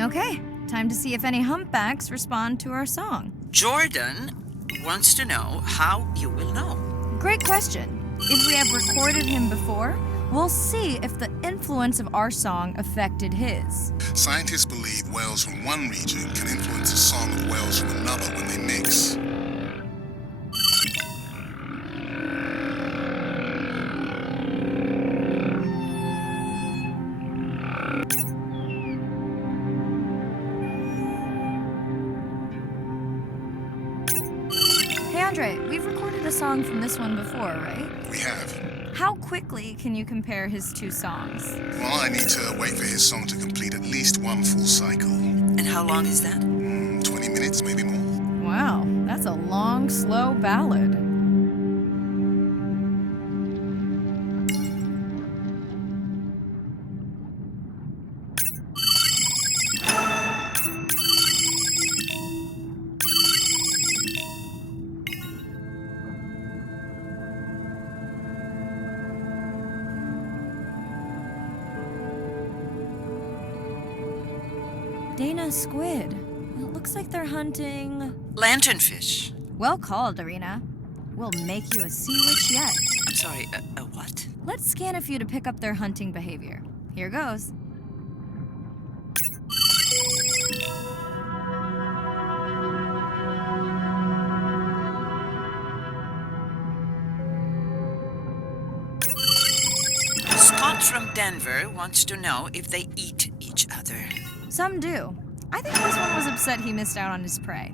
Okay, time to see if any humpbacks respond to our song. Jordan wants to know how you will know. Great question. If we have recorded him before, we'll see if the influence of our song affected his. Scientists believe whales from one region can influence the song of whales from another when they mix. Hey Andre, we've recorded a song from this one before, right? We have. How quickly can you compare his two songs? Well, I need to wait for his song to complete at least one full cycle. And how long is that? 20 minutes, maybe more. Wow, that's a long, slow ballad. Dana, squid. It looks like they're hunting... Lanternfish. Well called, Arena. We'll make you a sea witch yet. I'm sorry, a what? Let's scan a few to pick up their hunting behavior. Here goes. Scott from Denver wants to know if they eat each other. Some do. I think this one was upset he missed out on his prey.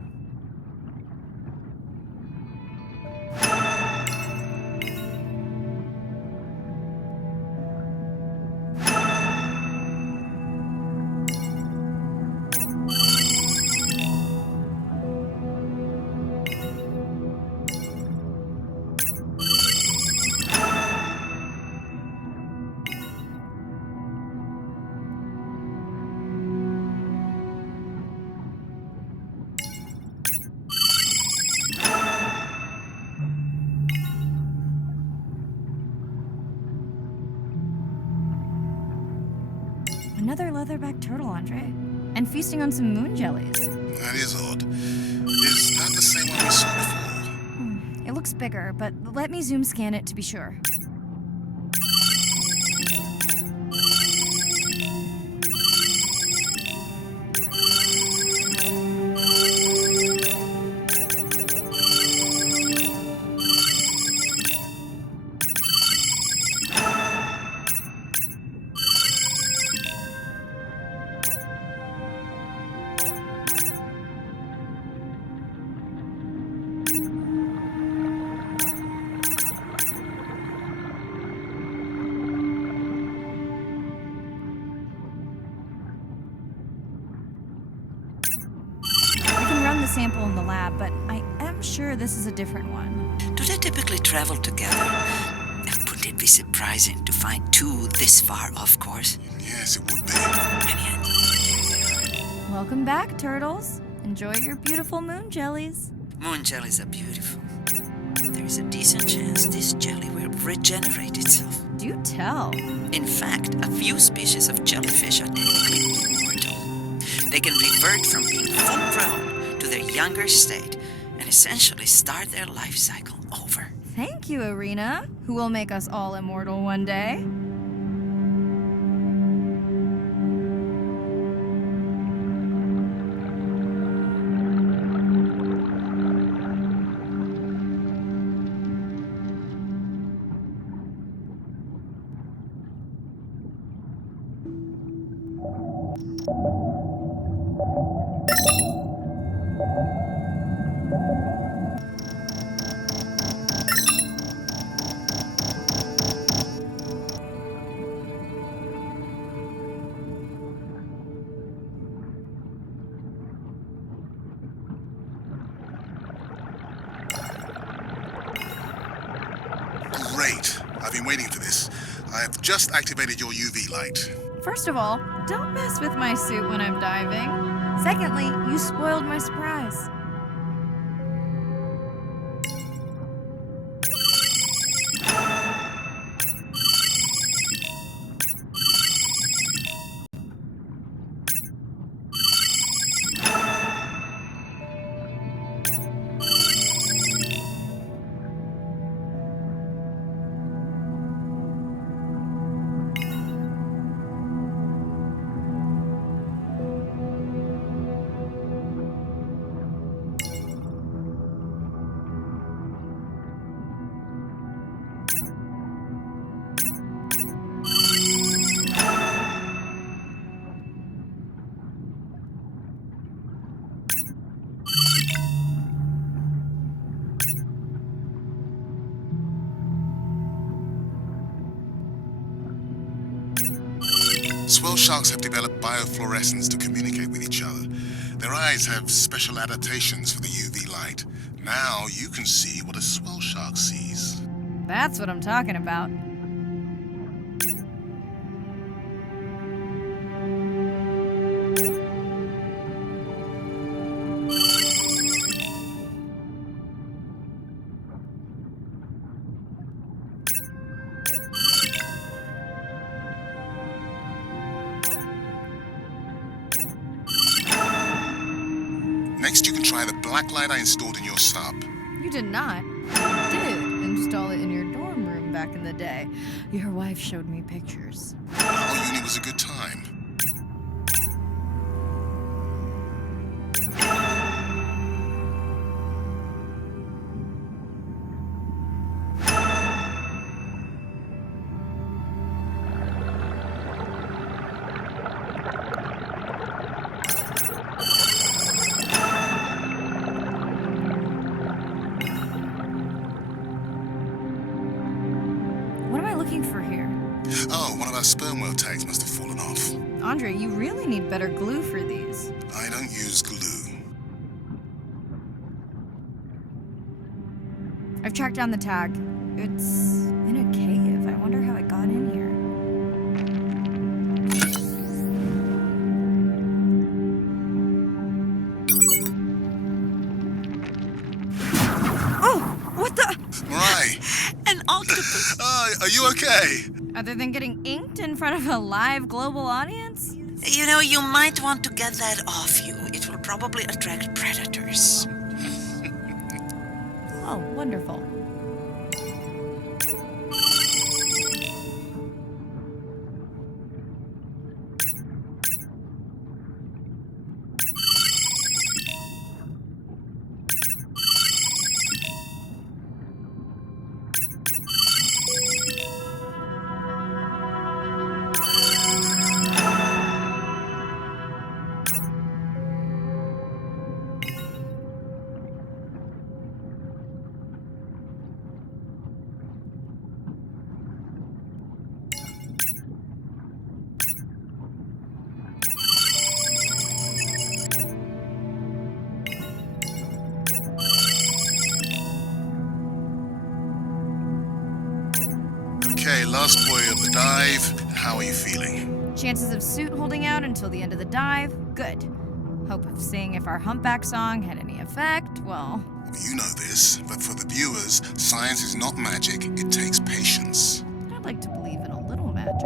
Another leatherback turtle, Andre. And feasting on some moon jellies. That is odd. Is that the same one we saw before? It looks bigger, but let me zoom scan it to be sure. Sample in the lab, but I am sure this is a different one. Do they typically travel together? Wouldn't it be surprising to find two this far off course? Yes, it would be. And yet, here they are. Welcome back, turtles. Enjoy your beautiful moon jellies. Moon jellies are beautiful. There is a decent chance this jelly will regenerate itself. Do tell. In fact, a few species of jellyfish are technically immortal. They can revert from being full-grown to their younger state and essentially start their life cycle over. Thank you, Arena, who will make us all immortal one day. Great. I've been waiting for this. I have just activated your UV light. First of all, don't mess with my suit when I'm diving. Secondly, you spoiled my surprise. Swell sharks have developed biofluorescence to communicate with each other. Their eyes have special adaptations for the UV light. Now you can see what a swell shark sees. That's what I'm talking about. Next, you can try the black light I installed in your sub. You did not. You did install it in your dorm room back in the day. Your wife showed me pictures. Our uni was a good time. What am I looking for here? Oh, one of our sperm whale tags must have fallen off. Andre, you really need better glue for these. I don't use glue. I've tracked down the tag. It's in a cave. I wonder how it got in here. Oh, what the? Right. An octopus. Are you okay? Other than getting inked in front of a live global audience? You know, you might want to get that off you. It will probably attract predators. Oh, wonderful. Okay, last buoy of the dive. How are you feeling? Chances of suit holding out until the end of the dive? Good. Hope of seeing if our humpback song had any effect? Well, You know this, but for the viewers, science is not magic. It takes patience. I'd like to believe in a little magic.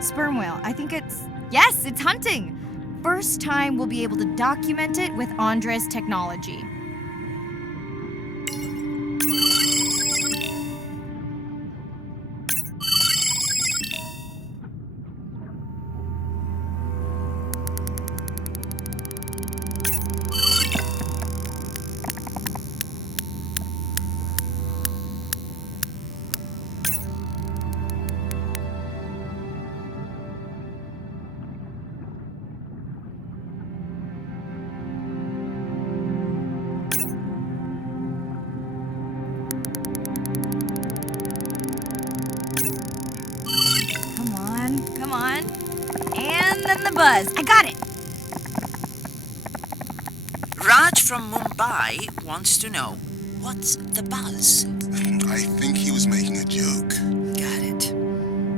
Sperm whale. I think it's... Yes, it's hunting! First time we'll be able to document it with Andre's technology. Come on. And then the buzz. I got it. Raj from Mumbai wants to know, what's the buzz? I think he was making a joke. Got it.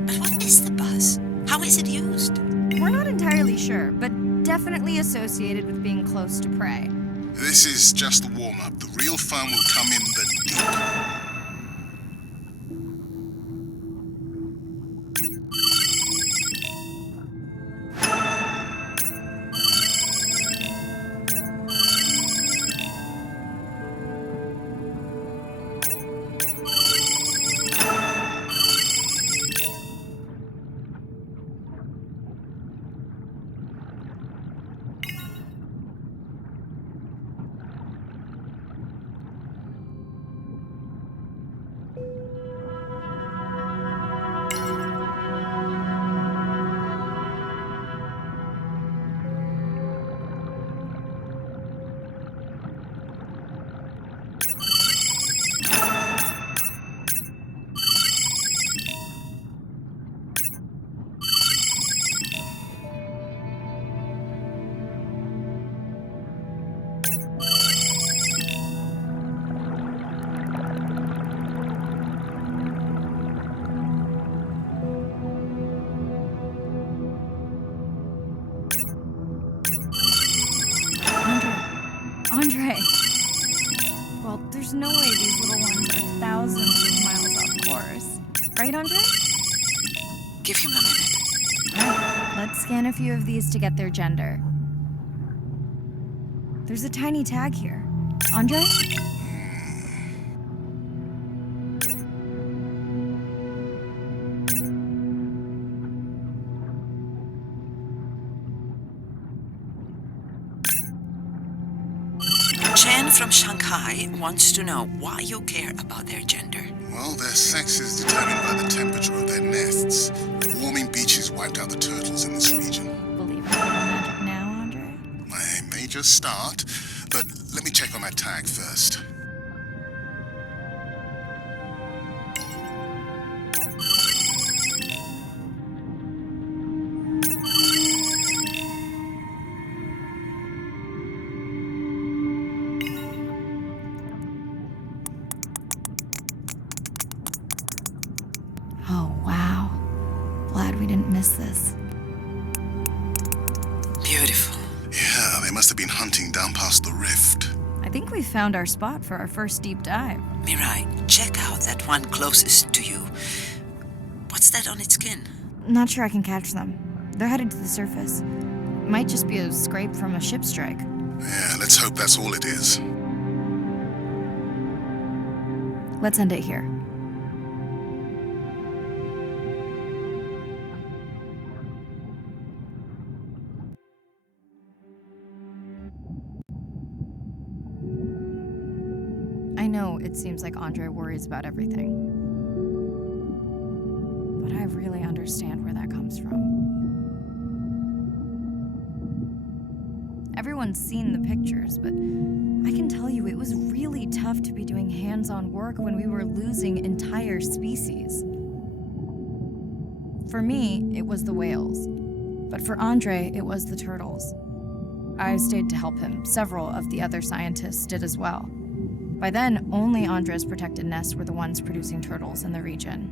But what is the buzz? How is it used? We're not entirely sure, but definitely associated with being close to prey. This is just a warm-up. The real fun will come in the deep. Andre. Well, there's no way these little ones are thousands of miles off course. Right, Andre? Give him a minute. Let's scan a few of these to get their gender. There's a tiny tag here. Andre? Chen from Shanghai wants to know why you care about their gender. Well, their sex is determined by the temperature of their nests. Warming beaches wiped out the turtles in this region. Believe in magic now, Andre? I may just start, but let me check on that tag first. Oh, wow. Glad we didn't miss this. Beautiful. Yeah, they must have been hunting down past the rift. I think we found our spot for our first deep dive. Mirai, check out that one closest to you. What's that on its skin? Not sure I can catch them. They're headed to the surface. Might just be a scrape from a ship strike. Yeah, let's hope that's all it is. Let's end it here. I know it seems like Andre worries about everything, but I really understand where that comes from. Everyone's seen the pictures, but I can tell you it was really tough to be doing hands-on work when we were losing entire species. For me, it was the whales, but for Andre, it was the turtles. I stayed to help him. Several of the other scientists did as well. By then, only Andre's protected nests were the ones producing turtles in the region.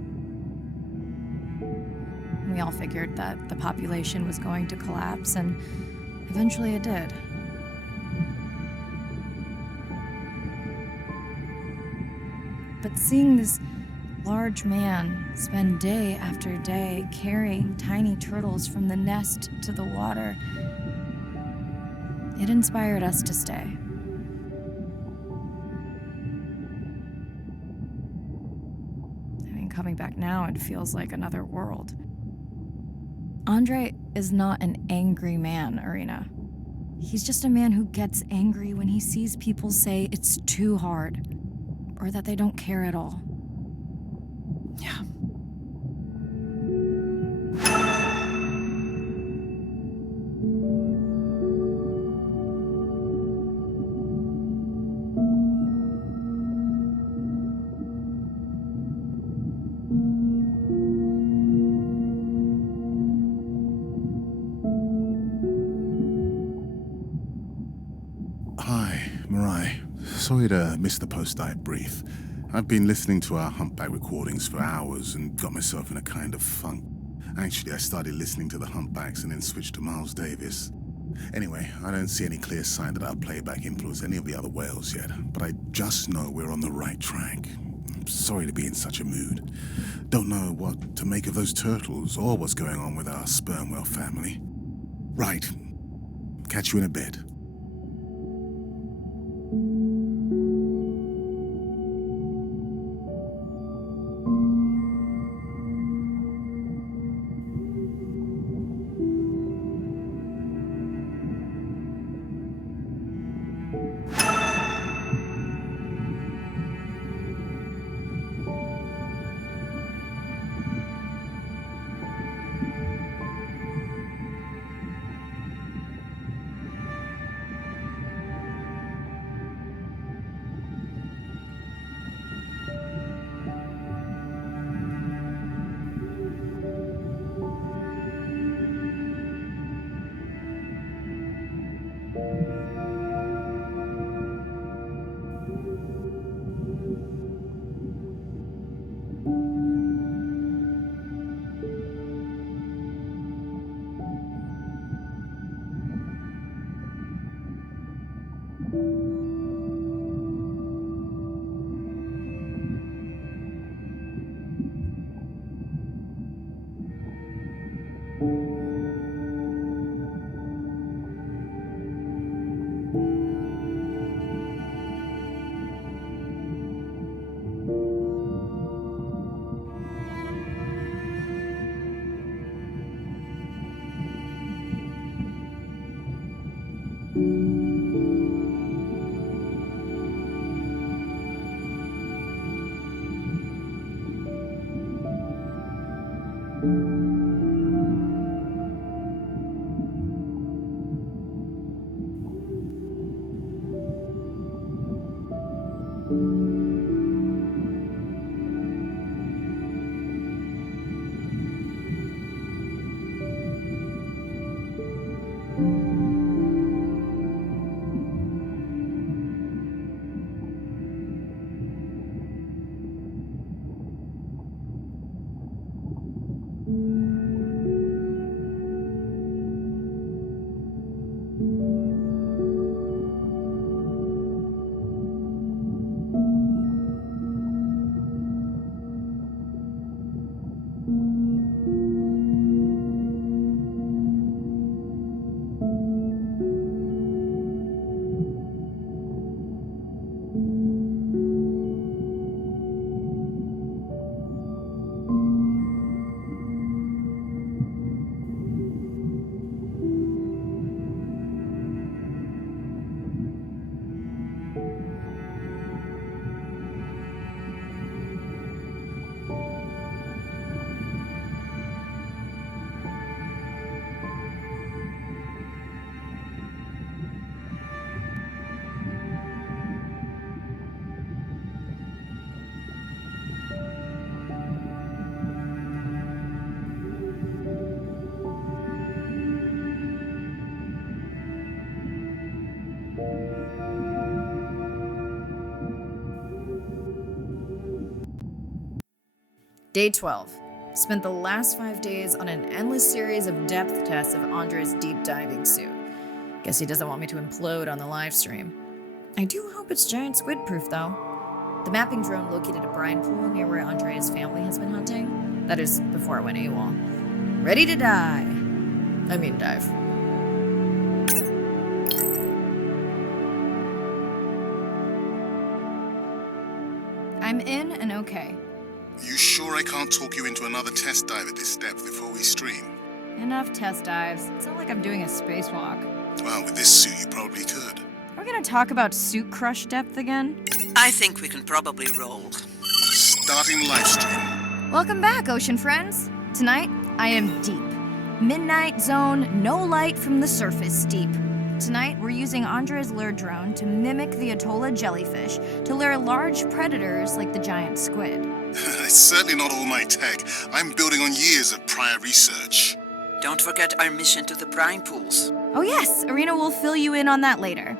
We all figured that the population was going to collapse, and eventually it did. But seeing this large man spend day after day carrying tiny turtles from the nest to the water, it inspired us to stay. Coming back now, it feels like another world. Andre is not an angry man, Irina. He's just a man who gets angry when he sees people say it's too hard, or that they don't care at all. Yeah. Hi, Mirai. Sorry to miss the post-dive brief. I've been listening to our humpback recordings for hours and got myself in a kind of funk. Actually, I started listening to the humpbacks and then switched to Miles Davis. Anyway, I don't see any clear sign that our playback influenced any of the other whales yet, but I just know we're on the right track. I'm sorry to be in such a mood. Don't know what to make of those turtles or what's going on with our sperm whale family. Right. Catch you in a bit. Day 12. Spent the last 5 days on an endless series of depth tests of Andre's deep diving suit. Guess he doesn't want me to implode on the live stream. I do hope it's giant squid proof though. The mapping drone located a brine pool near where Andre's family has been hunting. That is before I went AWOL. Ready to dive. I'm in and okay. You sure I can't talk you into another test dive at this depth before we stream? Enough test dives. It's not like I'm doing a spacewalk. Well, with this suit you probably could. Are we gonna talk about suit crush depth again? I think we can probably roll. Starting live stream. Welcome back, ocean friends. Tonight, I am deep. Midnight zone, no light from the surface deep. Tonight, we're using Andre's lure drone to mimic the Atoll jellyfish to lure large predators like the giant squid. It's certainly not all my tech. I'm building on years of prior research. Don't forget our mission to the brine pools. Oh yes, Arena will fill you in on that later.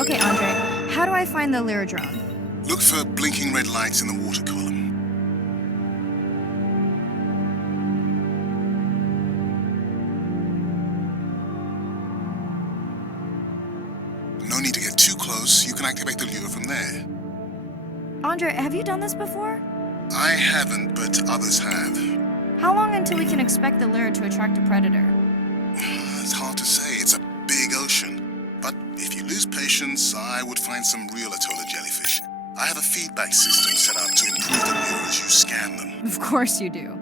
Okay, Andre, how do I find the lure drone? Look for blinking red lights in the water column. No need to get too close. You can activate the lure from there. Andre, have you done this before? I haven't, but others have. How long until we can expect the lure to attract a predator? It's hard to say. It's a big ocean. But if you lose patience, I would find some real Atoll jellyfish. I have a feedback system set up to improve the lure as you scan them. Of course you do.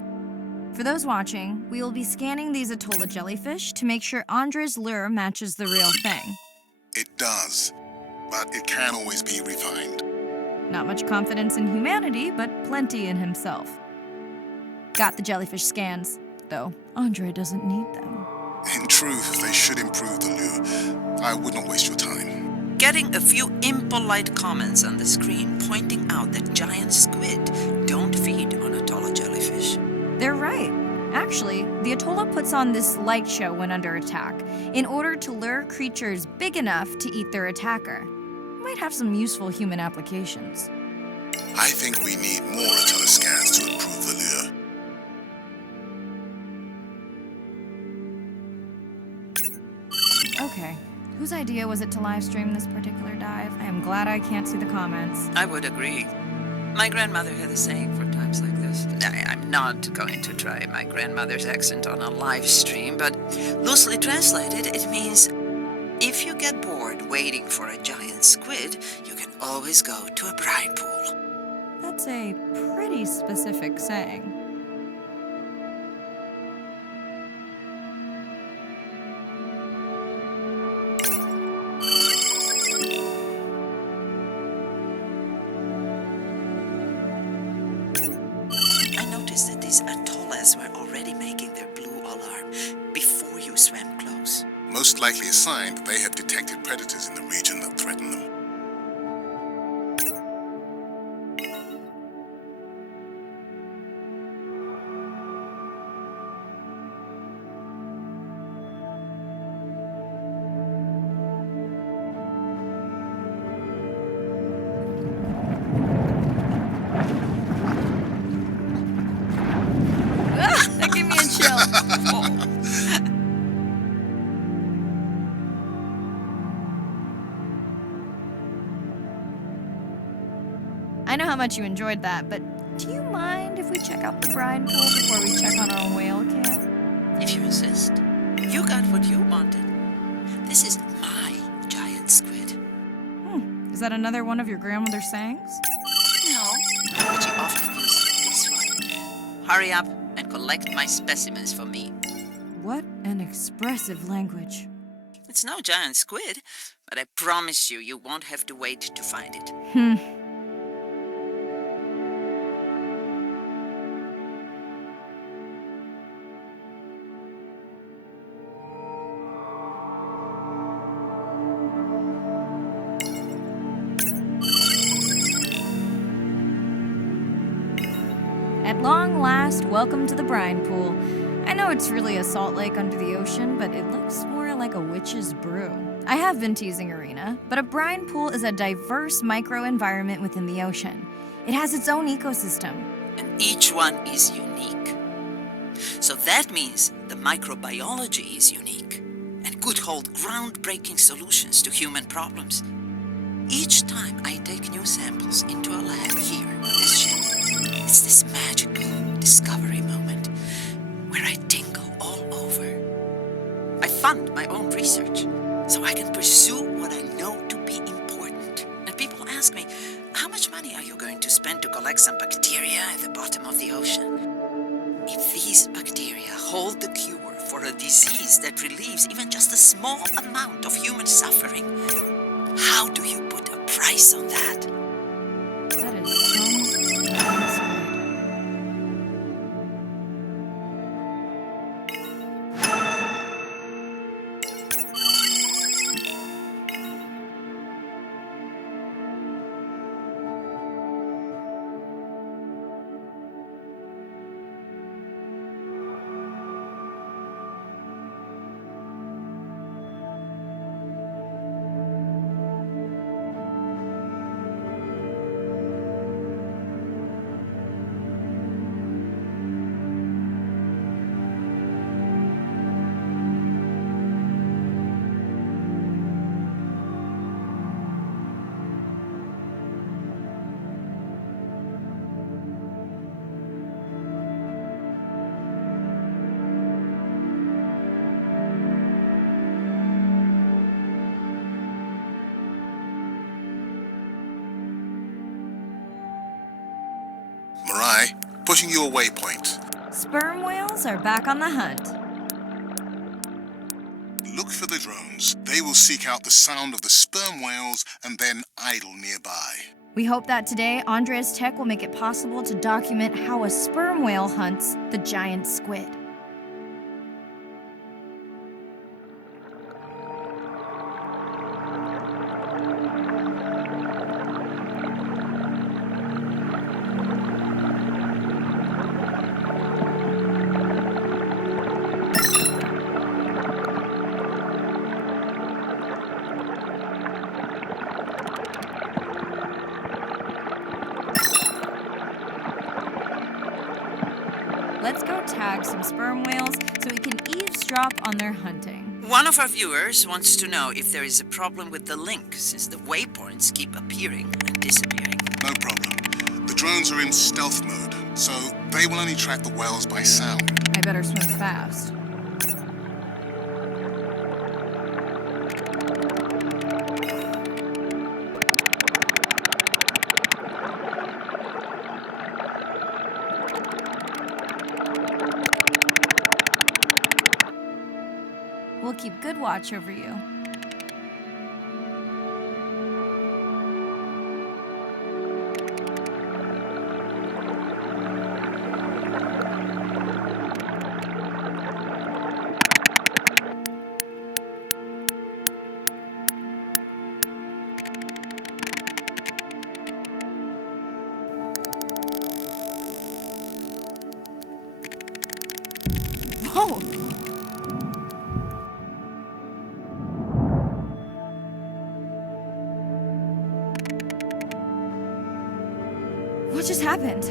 For those watching, we will be scanning these Atoll jellyfish to make sure Andre's lure matches the real thing. It does, but it can always be refined. Not much confidence in humanity, but plenty in himself. Got the jellyfish scans, though Andre doesn't need them. In truth, they should improve the lure. I would not waste your time. Getting a few impolite comments on the screen pointing out that giant squid don't feed on Atoll jellyfish. They're right. Actually, the Atoll puts on this light show when under attack, in order to lure creatures big enough to eat their attacker. Might have some useful human applications. I think we need more Atoll scans to improve the lure. Okay. Whose idea was it to live stream this particular dive? I am glad I can't see the comments. I would agree. My grandmother had a saying for times like this. because I'm not going to try my grandmother's accent on a live stream, but loosely translated, it means if you get bored waiting for a giant squid, you can always go to a brine pool. That's a pretty specific saying. I noticed that these atolls were already making their blue alarm before you swam close. Most likely a sign that they have detected predators in the region that threaten them. That gave me a chill. I know how much you enjoyed that, but do you mind if we check out the brine pool before we check on our whale camp? If you insist. You got what you wanted. This is my giant squid. Is that another one of your grandmother's sayings? No, but she often uses this one. Hurry up and collect my specimens for me. What an expressive language. It's no giant squid, but I promise you, you won't have to wait to find it. At long last, welcome to the brine pool. I know it's really a salt lake under the ocean, but it looks more like a witch's brew. I have been teasing Arena, but a brine pool is a diverse microenvironment within the ocean. It has its own ecosystem. And each one is unique. So that means the microbiology is unique and could hold groundbreaking solutions to human problems. Each time I take new samples into a lab here on this ship, it's this magical discovery moment where I tingle all over. I fund my own research so I can pursue what I know to be important. And people ask me, how much money are you going to spend to collect some bacteria at the bottom of the ocean? If these bacteria hold the cure for a disease that relieves even just a small amount of human suffering, how do you put a price on that? That is so nice. Mirai, pushing your waypoint. Sperm whales are back on the hunt. Look for the drones. They will seek out the sound of the sperm whales and then idle nearby. We hope that today, Andrea's tech will make it possible to document how a sperm whale hunts the giant squid. Let's go tag some sperm whales so we can eavesdrop on their hunting. One of our viewers wants to know if there is a problem with the link, since the waypoints keep appearing and disappearing. No problem. The drones are in stealth mode. So they will only track the whales by sound. I better swim fast. We'll keep good watch over you. Whoa! What just happened?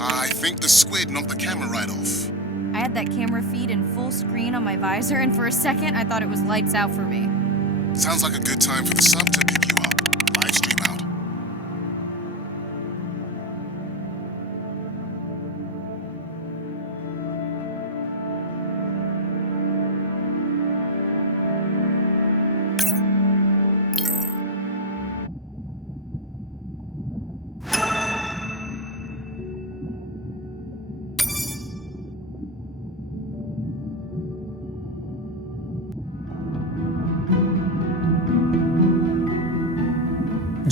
I think the squid knocked the camera right off. I had that camera feed in full screen on my visor, and for a second I thought it was lights out for me. Sounds like a good time for the sub to pick you up. Live stream out.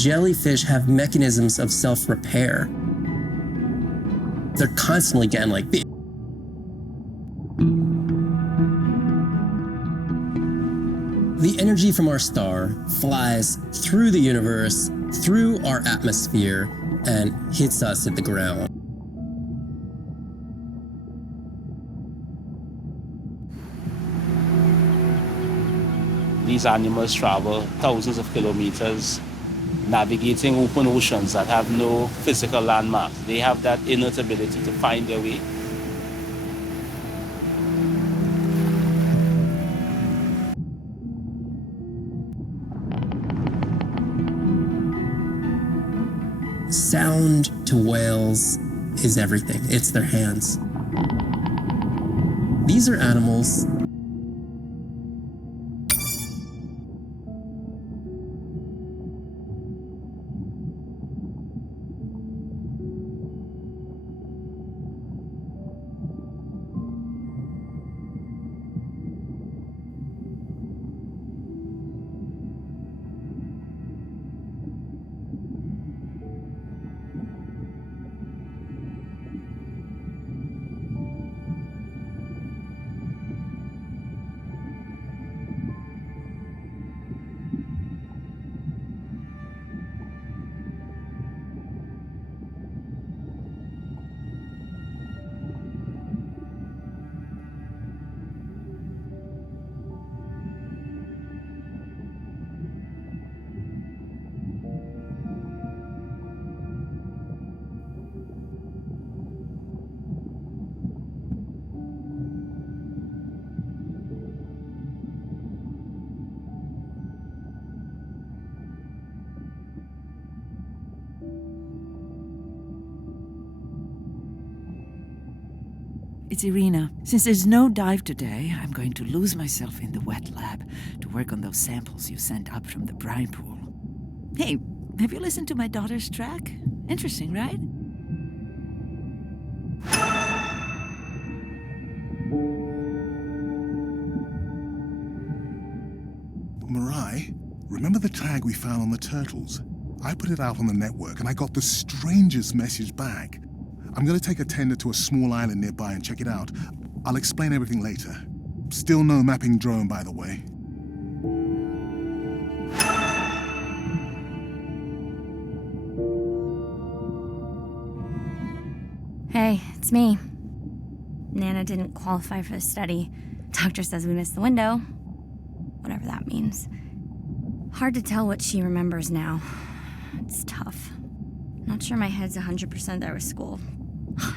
Jellyfish have mechanisms of self-repair. They're constantly getting like big. The energy from our star flies through the universe, through our atmosphere, and hits us at the ground. These animals travel thousands of kilometers, navigating open oceans that have no physical landmarks. They have that innate ability to find their way. Sound to whales is everything. It's their hands. These are animals It's Irina. Since there's no dive today, I'm going to lose myself in the wet lab to work on those samples you sent up from the brine pool. Hey, have you listened to my daughter's track? Interesting, right? Mirai, remember the tag we found on the turtles? I put it out on the network and I got the strangest message back. I'm gonna take a tender to a small island nearby and check it out. I'll explain everything later. Still no mapping drone, by the way. Hey, it's me. Nana didn't qualify for the study. Doctor says we missed the window. Whatever that means. Hard to tell what she remembers now. It's tough. Not sure my head's 100% there with school.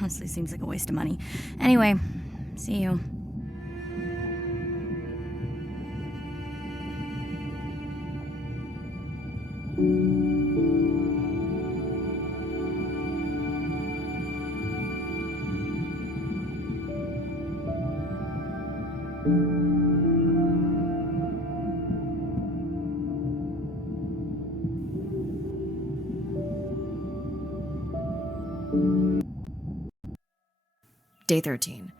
Honestly, seems like a waste of money. Anyway, see you. Day 13.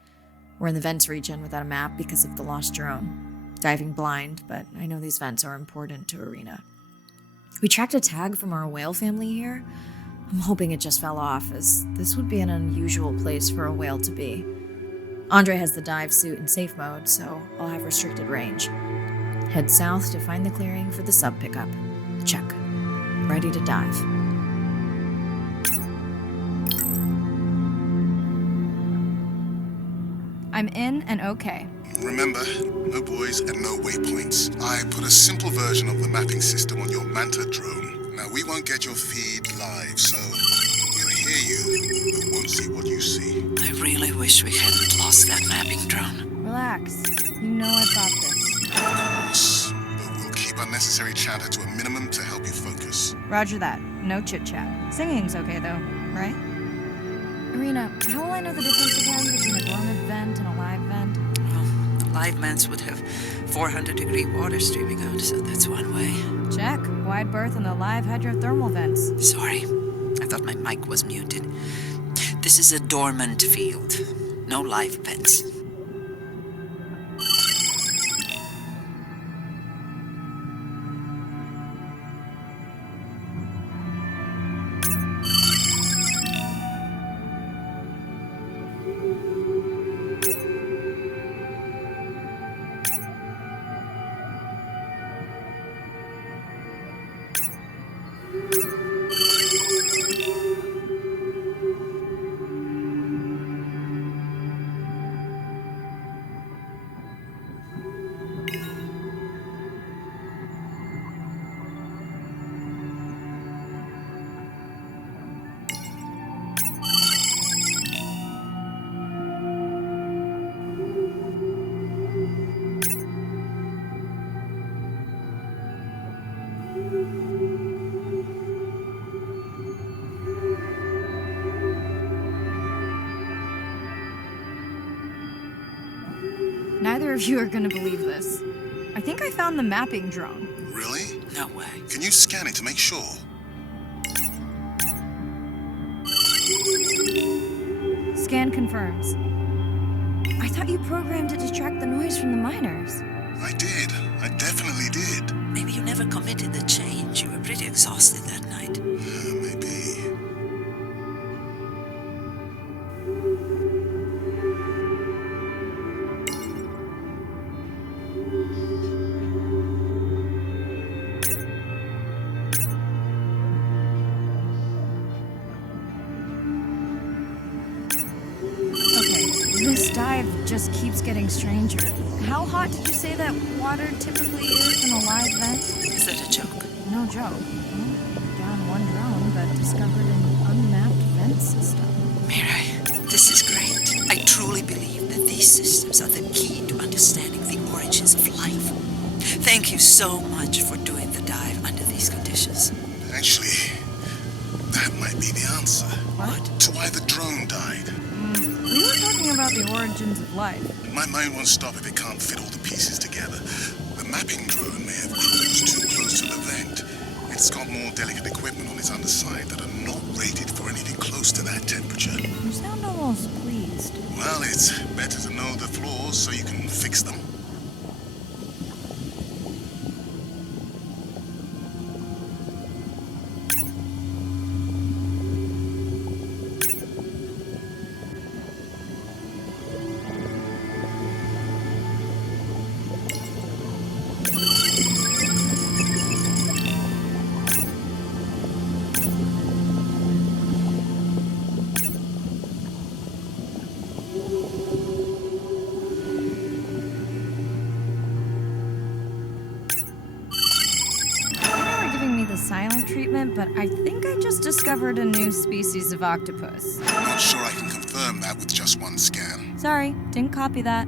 We're in the vents region without a map because of the lost drone. Diving blind, but I know these vents are important to Arena. We tracked a tag from our whale family here. I'm hoping it just fell off, as this would be an unusual place for a whale to be. Andre has the dive suit in safe mode, so I'll have restricted range. Head south to find the clearing for the sub pickup. Check. Ready to dive. I'm in and okay. Remember, no buoys and no waypoints. I put a simple version of the mapping system on your Manta drone. Now, we won't get your feed live, so we'll hear you, but won't see what you see. I really wish we hadn't lost that mapping drone. Relax. You know I've got this. Of course, but we'll keep unnecessary chatter to a minimum to help you focus. Roger that. No chit-chat. Singing's okay, though, right? Arena, how will I know the difference again between a dormant vent and a live vent? Well, the live vents would have 400-degree water streaming out, so that's one way. Check. Wide berth in the live hydrothermal vents. Sorry, I thought my mic was muted. This is a dormant field. No live vents. Neither of you are gonna believe this. I think I found the mapping drone. Really? No way. Can you scan it to make sure? Scan confirms. I thought you programmed it to track the noise from the miners. I did. I definitely did. Maybe you never committed the change. You were pretty exhausted that night. Maybe. This dive just keeps getting stranger. How hot did you say that water typically is in a live vent? Is that a joke? No joke. Down one drone, but discovered an unmapped vent system. Mirai, this is great. I truly believe that these systems are the key to understanding the origins of life. Thank you so much for doing the dive under these conditions. Actually, that might be the answer. What? To why the drone died. We were talking about the origins of life. My mind won't stop if it can't fit all the pieces together. The mapping drone may have cruised too close to the vent. It's got more delicate equipment on its underside that are not rated for anything close to that temperature. You sound almost pleased. Well, it's better to know the flaws so you can fix them. Silent treatment, but I think I just discovered a new species of octopus. Not sure I can confirm that with just one scan. Sorry, didn't copy that.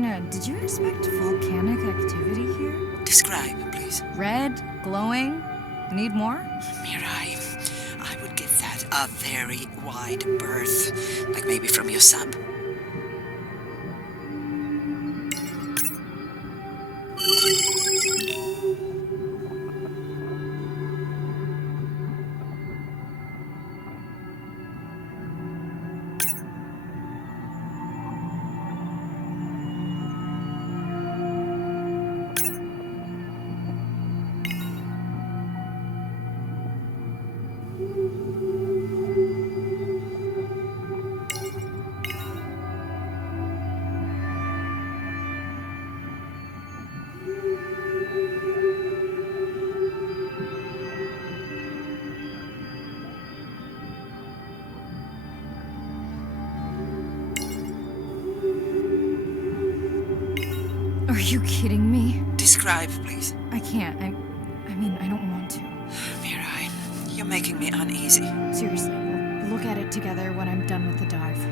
China, did you expect volcanic activity here? Describe, please. Red, glowing. Need more? Mirai, I would give that a very wide berth. Like maybe from your sub. Are you kidding me? Describe, please. I can't. I mean, I don't want to. Mirai, you're making me uneasy. Seriously, we'll look at it together when I'm done with the dive.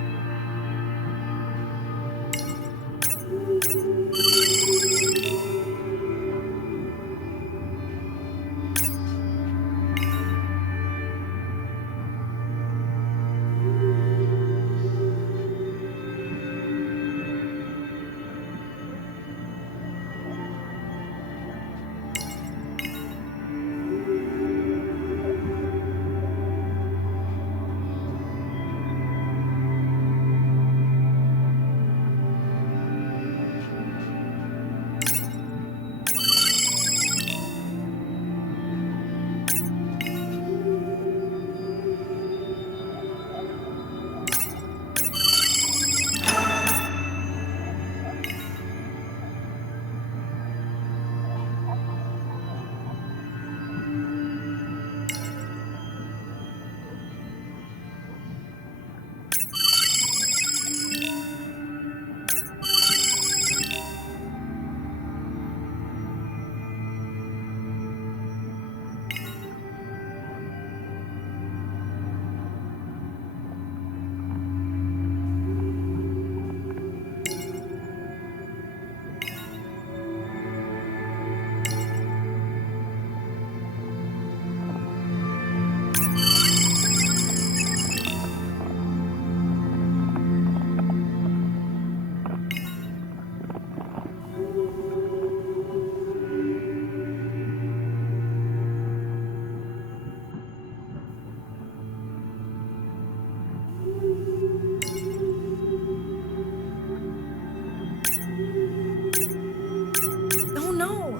Oh no!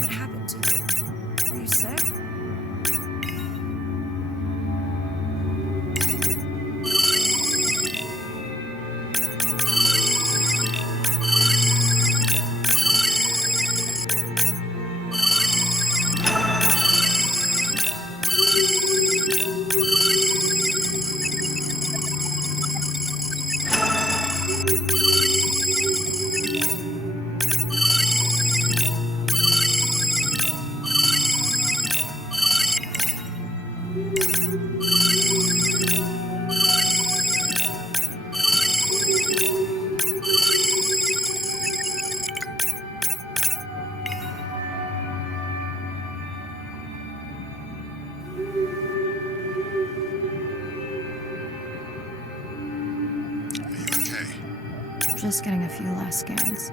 What happened to you? Are you sick? Are you okay? Just getting a few last scans.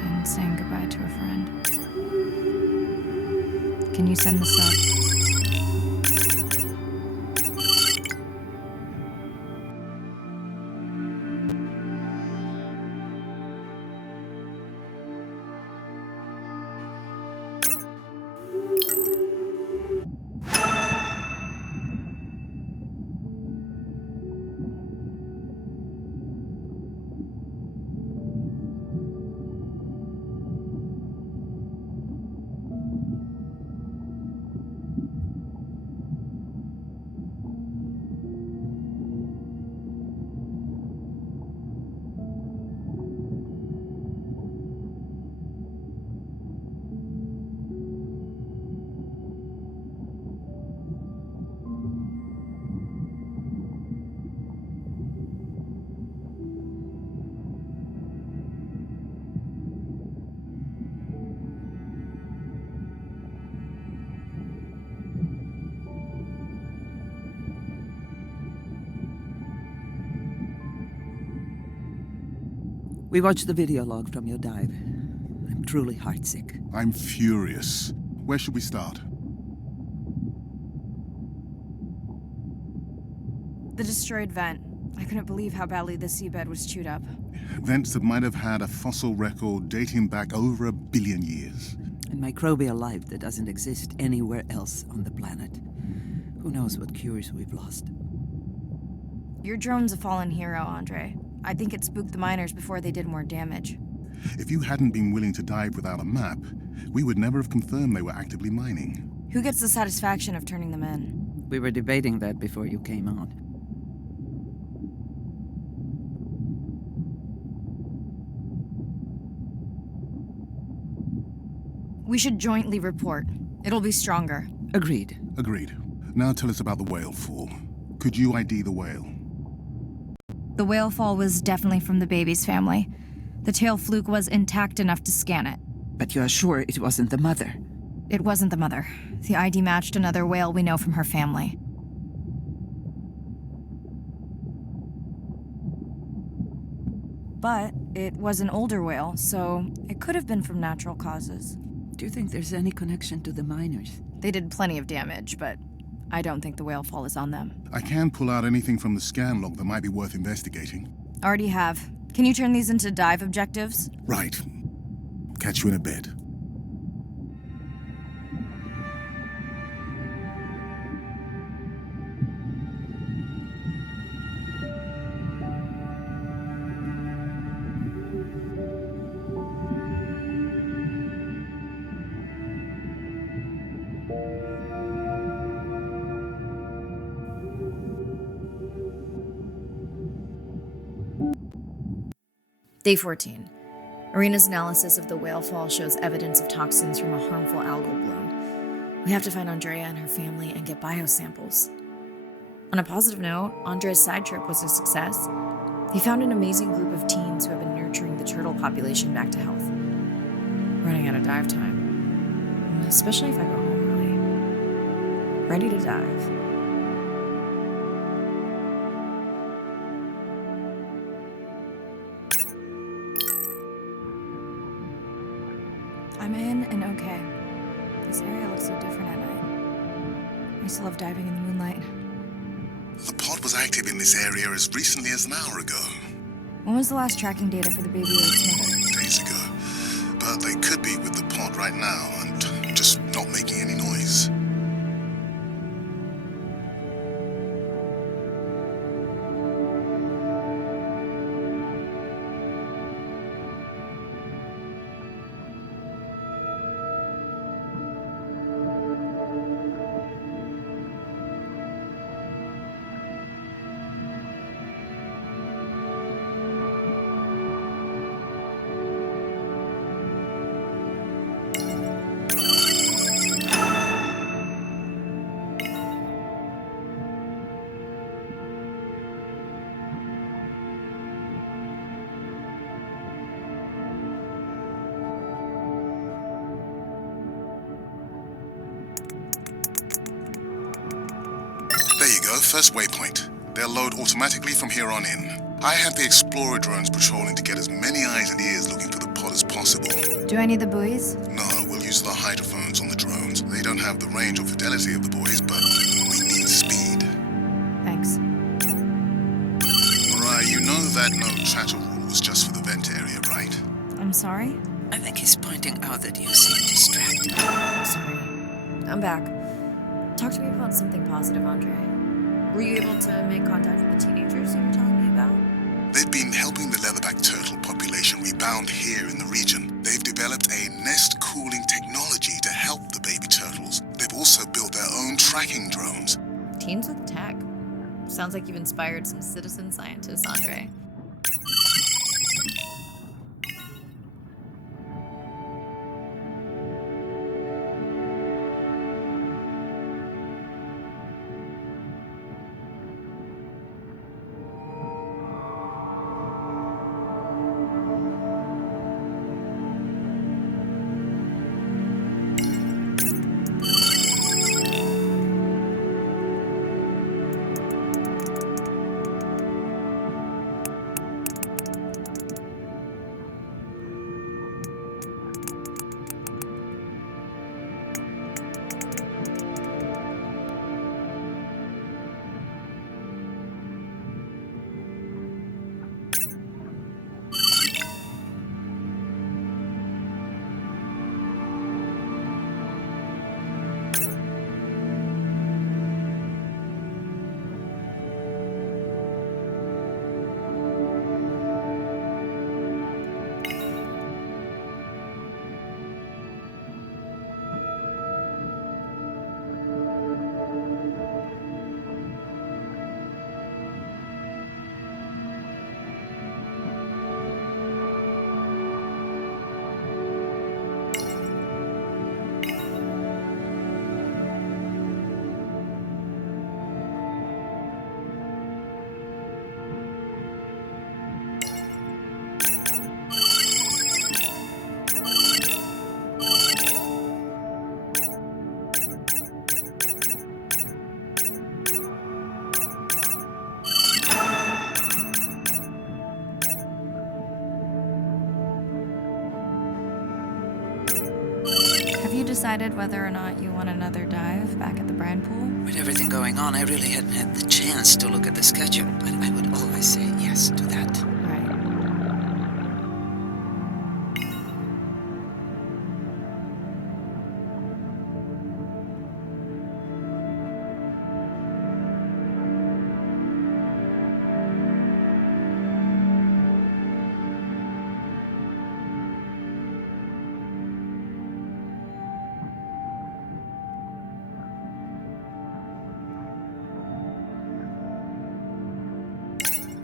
And saying goodbye to a friend. Can you send the sub? We watched the video log from your dive. I'm truly heartsick. I'm furious. Where should we start? The destroyed vent. I couldn't believe how badly the seabed was chewed up. Vents that might have had a fossil record dating back over 1 billion years. And microbial life that doesn't exist anywhere else on the planet. Who knows what cures we've lost. Your drone's a fallen hero, Andre. I think it spooked the miners before they did more damage. If you hadn't been willing to dive without a map, we would never have confirmed they were actively mining. Who gets the satisfaction of turning them in? We were debating that before you came on. We should jointly report. It'll be stronger. Agreed. Agreed. Now tell us about the whale fall. Could you ID the whale? The whale fall was definitely from the baby's family. The tail fluke was intact enough to scan it. But you're sure it wasn't the mother? It wasn't the mother. The ID matched another whale we know from her family. But it was an older whale, so it could have been from natural causes. Do you think there's any connection to the miners? They did plenty of damage, but I don't think the whale fall is on them. I can pull out anything from the scan log that might be worth investigating. Already have. Can you turn these into dive objectives? Right. Catch you in a bit. Day 14. Arena's analysis of the whale fall shows evidence of toxins from a harmful algal bloom. We have to find Andrea and her family and get biosamples. On a positive note, Andre's side trip was a success. He found an amazing group of teens who have been nurturing the turtle population back to health. Running out of dive time, especially if I go home early. Ready to dive. I'm in and okay. This area looks so different at night. I used to love diving in the moonlight. The pod was active in this area as recently as an hour ago. When was the last tracking data for the baby or its mother? Days ago. But they could be with the pod right now and just not making any noise. There you go, first waypoint. They'll load automatically from here on in. I have the Explorer drones patrolling to get as many eyes and ears looking for the pod as possible. Do I need the buoys? No, we'll use the hydrophones on the drones. They don't have the range or fidelity of the boys, but we need speed. Thanks. Mariah, you know that no chatter rule was just for the vent area, right? I'm sorry? I think he's pointing out that you seem distracted. Sorry. I'm back. Talk to me about something positive, Andre. Were you able to make contact with the teenagers you were telling me about? They've been helping the leatherback turtle population rebound here in the region. They've developed a nest cooling technology to help the baby turtles. They've also built their own tracking drones. Teens with tech. Sounds like you've inspired some citizen scientists, Andre. decided whether or not you want another dive back at the Brine pool? With everything going on, I really hadn't had the chance to look at the schedule, but I would always say yes to that. Right.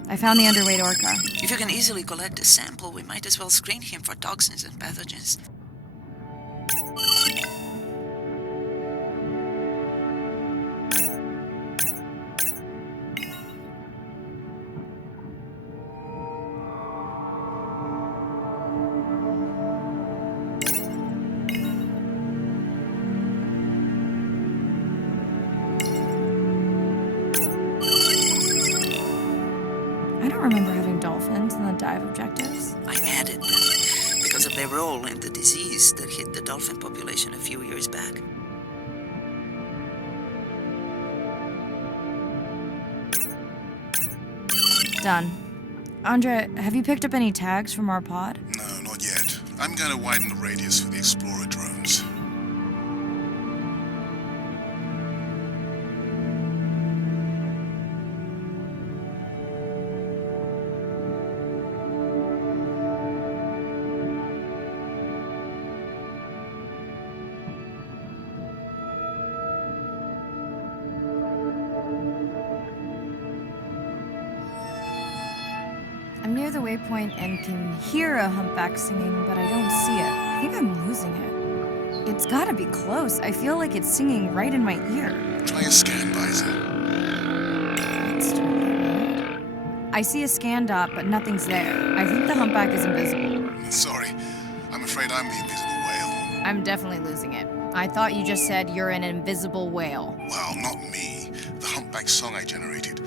I found the underweight orca. If you can easily collect a sample, we might as well screen him for toxins and pathogens. I don't remember having dolphins in the dive objectives. I added them because of their role in the disease that hit the dolphin population a few years back. Done. Andre, have you picked up any tags from our pod? No, not yet. I'm going to widen the radius for the Explorer drones. I'm near the waypoint and can hear a humpback singing, but I don't see it. I think I'm losing it. It's gotta be close. I feel like it's singing right in my ear. Try a scan visor. That's totally weird. I see a scan dot, but nothing's there. I think the humpback is invisible. Sorry, I'm afraid I'm the invisible whale. I'm definitely losing it. I thought you just said you're an invisible whale. Well, not me. The humpback song I generated.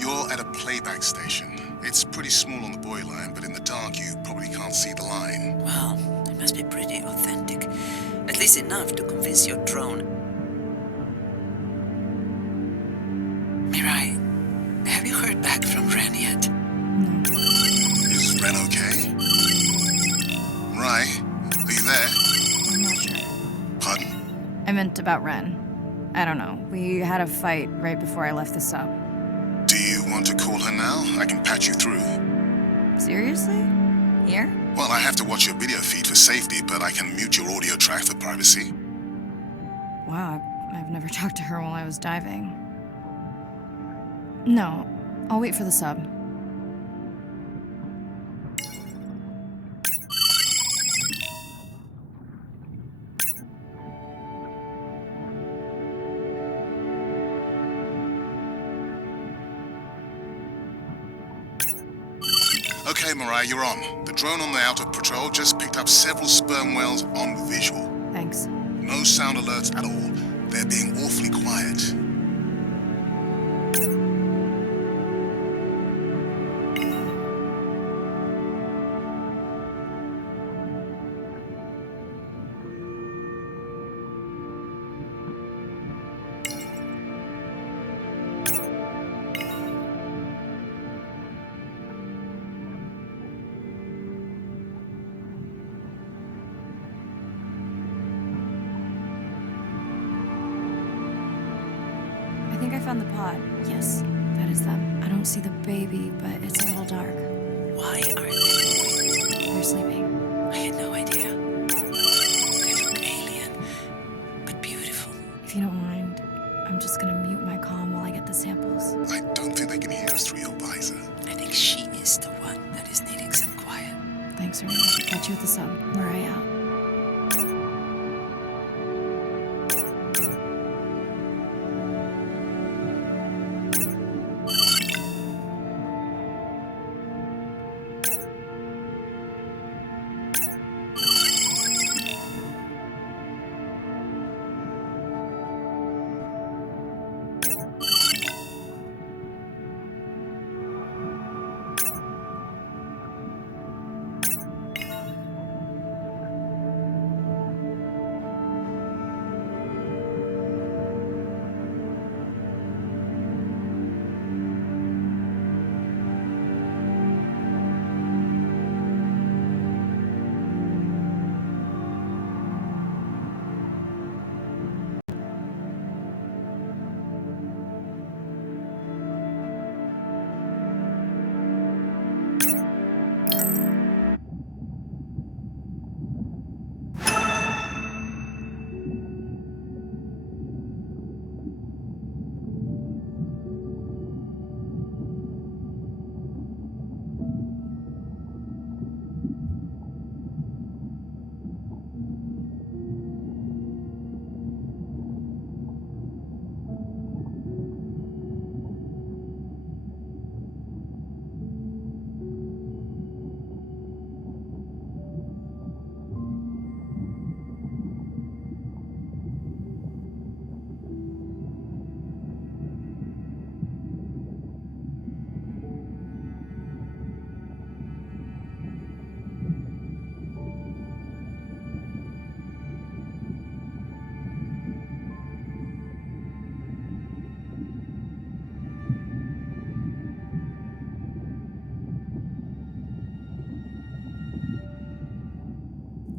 You're at a playback station. It's pretty small on the buoy line, but in the dark you probably can't see the line. Well, it must be pretty authentic. At least enough to convince your drone. Mirai, have you heard back from Ren yet? No. Is Ren okay? Rai, are you there? I'm not sure. Pardon? I meant about Ren. I don't know. We had a fight right before I left the sub. Do you want to call her now? I can patch you through. Seriously? Here? Well, I have to watch your video feed for safety, but I can mute your audio track for privacy. Wow, I've never talked to her while I was diving. No, I'll wait for the sub. Okay, Mariah, you're on. The drone on the outer patrol just picked up several sperm whales on visual. Thanks. No sound alerts at all. They're being awfully quiet. I think I found the pod. Yes, that is them. I don't see the baby, but it's a little dark. Why aren't they? They're sleeping. I had no idea. They look alien, but beautiful. If you don't mind, I'm just gonna mute my comm while I get the samples. I don't think they can hear us through your visor. I think she is the one that is needing some quiet. Thanks, Rita. Catch you at the sub. Mariah out.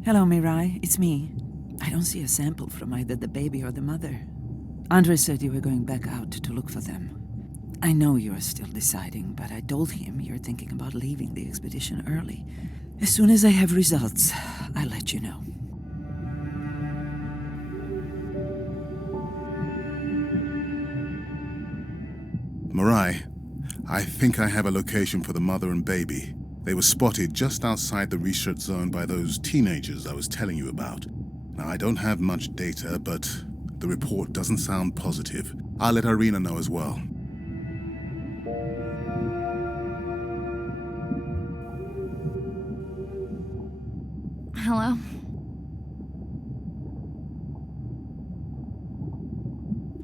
Hello, Mirai. It's me. I don't see a sample from either the baby or the mother. Andre said you were going back out to look for them. I know you are still deciding, but I told him you're thinking about leaving the expedition early. As soon as I have results, I'll let you know. Mirai, I think I have a location for the mother and baby. They were spotted just outside the research zone by those teenagers I was telling you about. Now, I don't have much data, but the report doesn't sound positive. I'll let Irina know as well. Hello?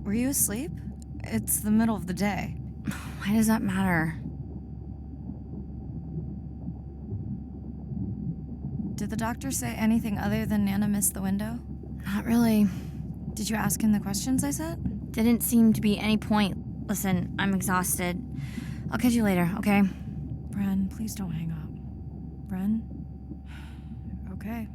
Were you asleep? It's the middle of the day. Why does that matter? Did the doctor say anything other than Nana missed the window? Not really. Did you ask him the questions I sent? Didn't seem to be any point. Listen, I'm exhausted. I'll catch you later, okay? Bren, please don't hang up. Bren? Okay.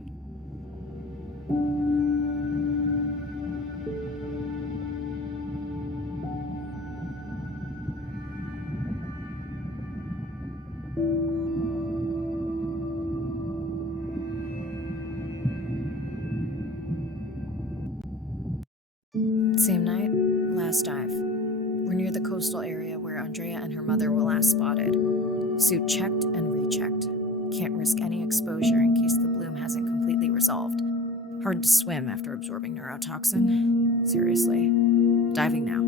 Same night, last dive. We're near the coastal area where Andrea and her mother were last spotted. Suit checked and rechecked. Can't risk any exposure in case the bloom hasn't completely resolved. Hard to swim after absorbing neurotoxin. Seriously. Diving now.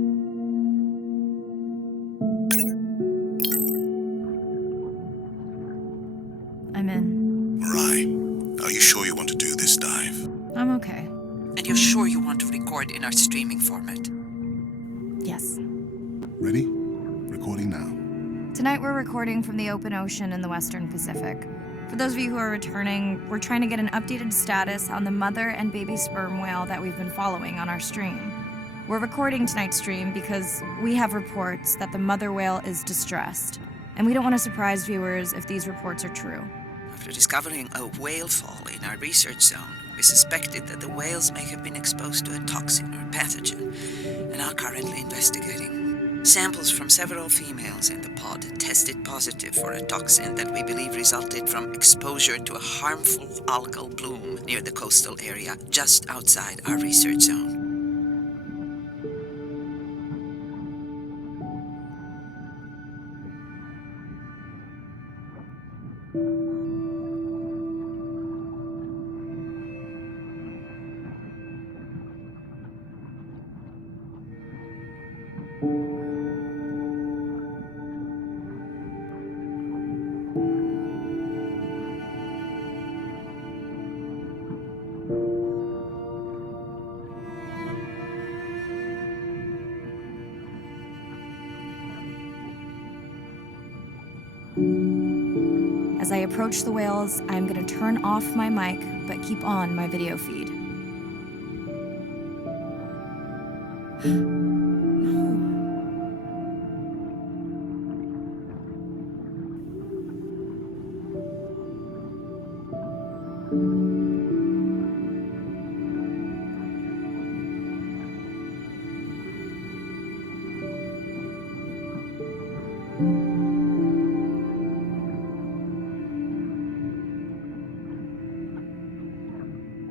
I'm in. Mirai, are you sure you want to do this dive? I'm okay. And you're sure you want to record in our streaming format? Yes. Ready? Recording now. Tonight we're recording from the open ocean in the Western Pacific. For those of you who are returning, we're trying to get an updated status on the mother and baby sperm whale that we've been following on our stream. We're recording tonight's stream because we have reports that the mother whale is distressed, and we don't want to surprise viewers if these reports are true. After discovering a whale fall in our research zone, we suspected that the whales may have been exposed to a toxin or pathogen, and are currently investigating. Samples from several females in the pod tested positive for a toxin that we believe resulted from exposure to a harmful algal bloom near the coastal area just outside our research zone. As I approach the whales, I'm going to turn off my mic, but keep on my video feed.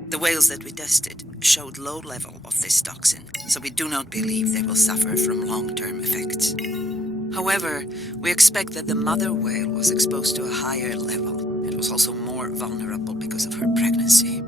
The whales that we tested showed low level of this toxin, so we do not believe they will suffer from long-term effects. However, we expect that the mother whale was exposed to a higher level and was also more vulnerable because of her pregnancy.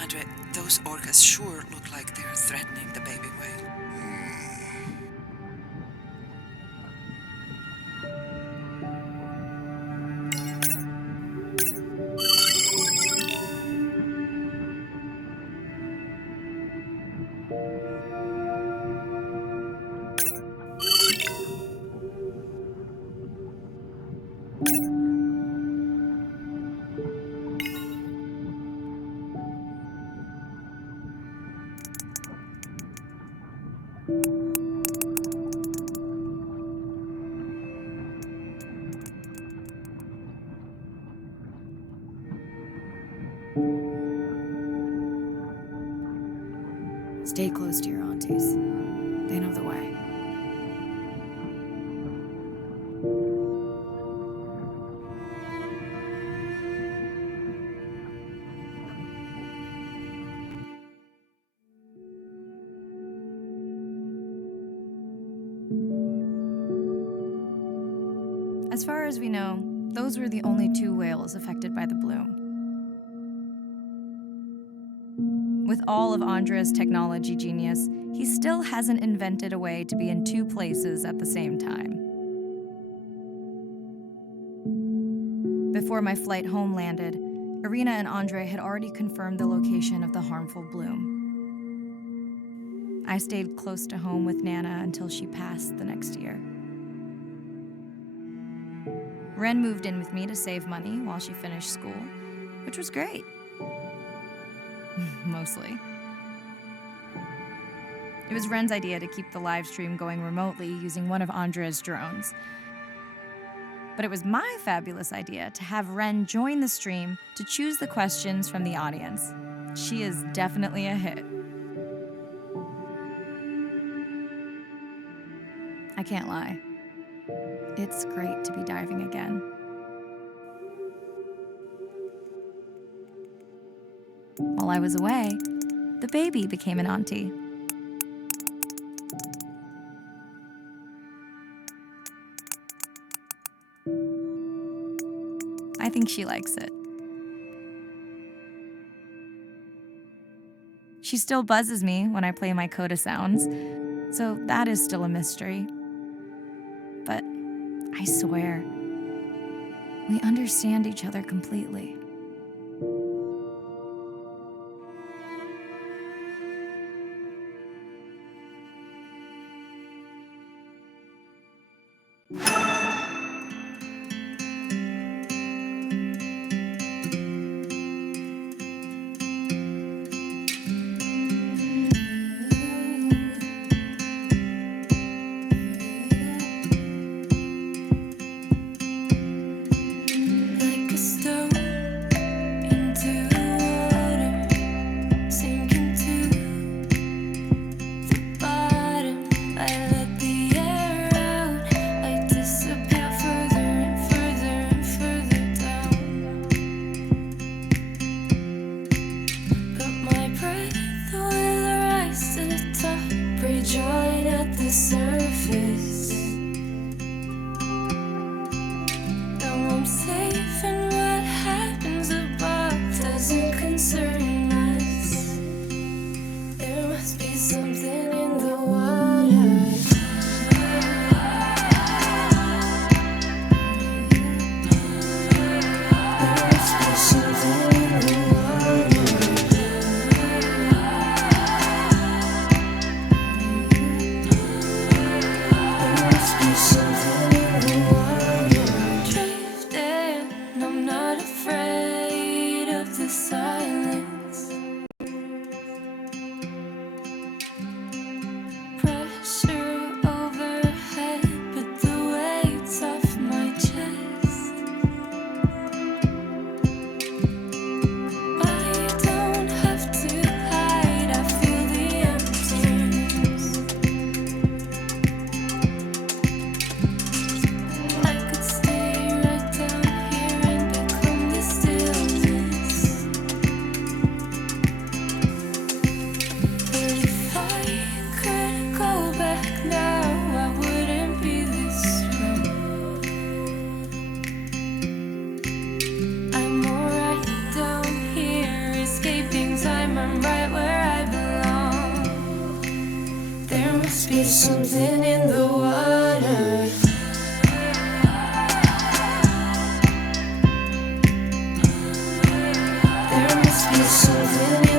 Andre, those orcas sure look like they're threatening the baby whale. Stay close to your aunties. They know the way. As far as we know, those were the only 2 whales affected by the bloom. With all of Andre's technology genius, he still hasn't invented a way to be in 2 places at the same time. Before my flight home landed, Irina and Andre had already confirmed the location of the harmful bloom. I stayed close to home with Nana until she passed the next year. Ren moved in with me to save money while she finished school, which was great. Mostly. It was Ren's idea to keep the live stream going remotely using one of Andre's drones. But it was my fabulous idea to have Ren join the stream to choose the questions from the audience. She is definitely a hit. I can't lie. It's great to be diving again. While I was away, the baby became an auntie. I think she likes it. She still buzzes me when I play my coda sounds, so that is still a mystery. But I swear, we understand each other completely. There's something in the water. There must be something in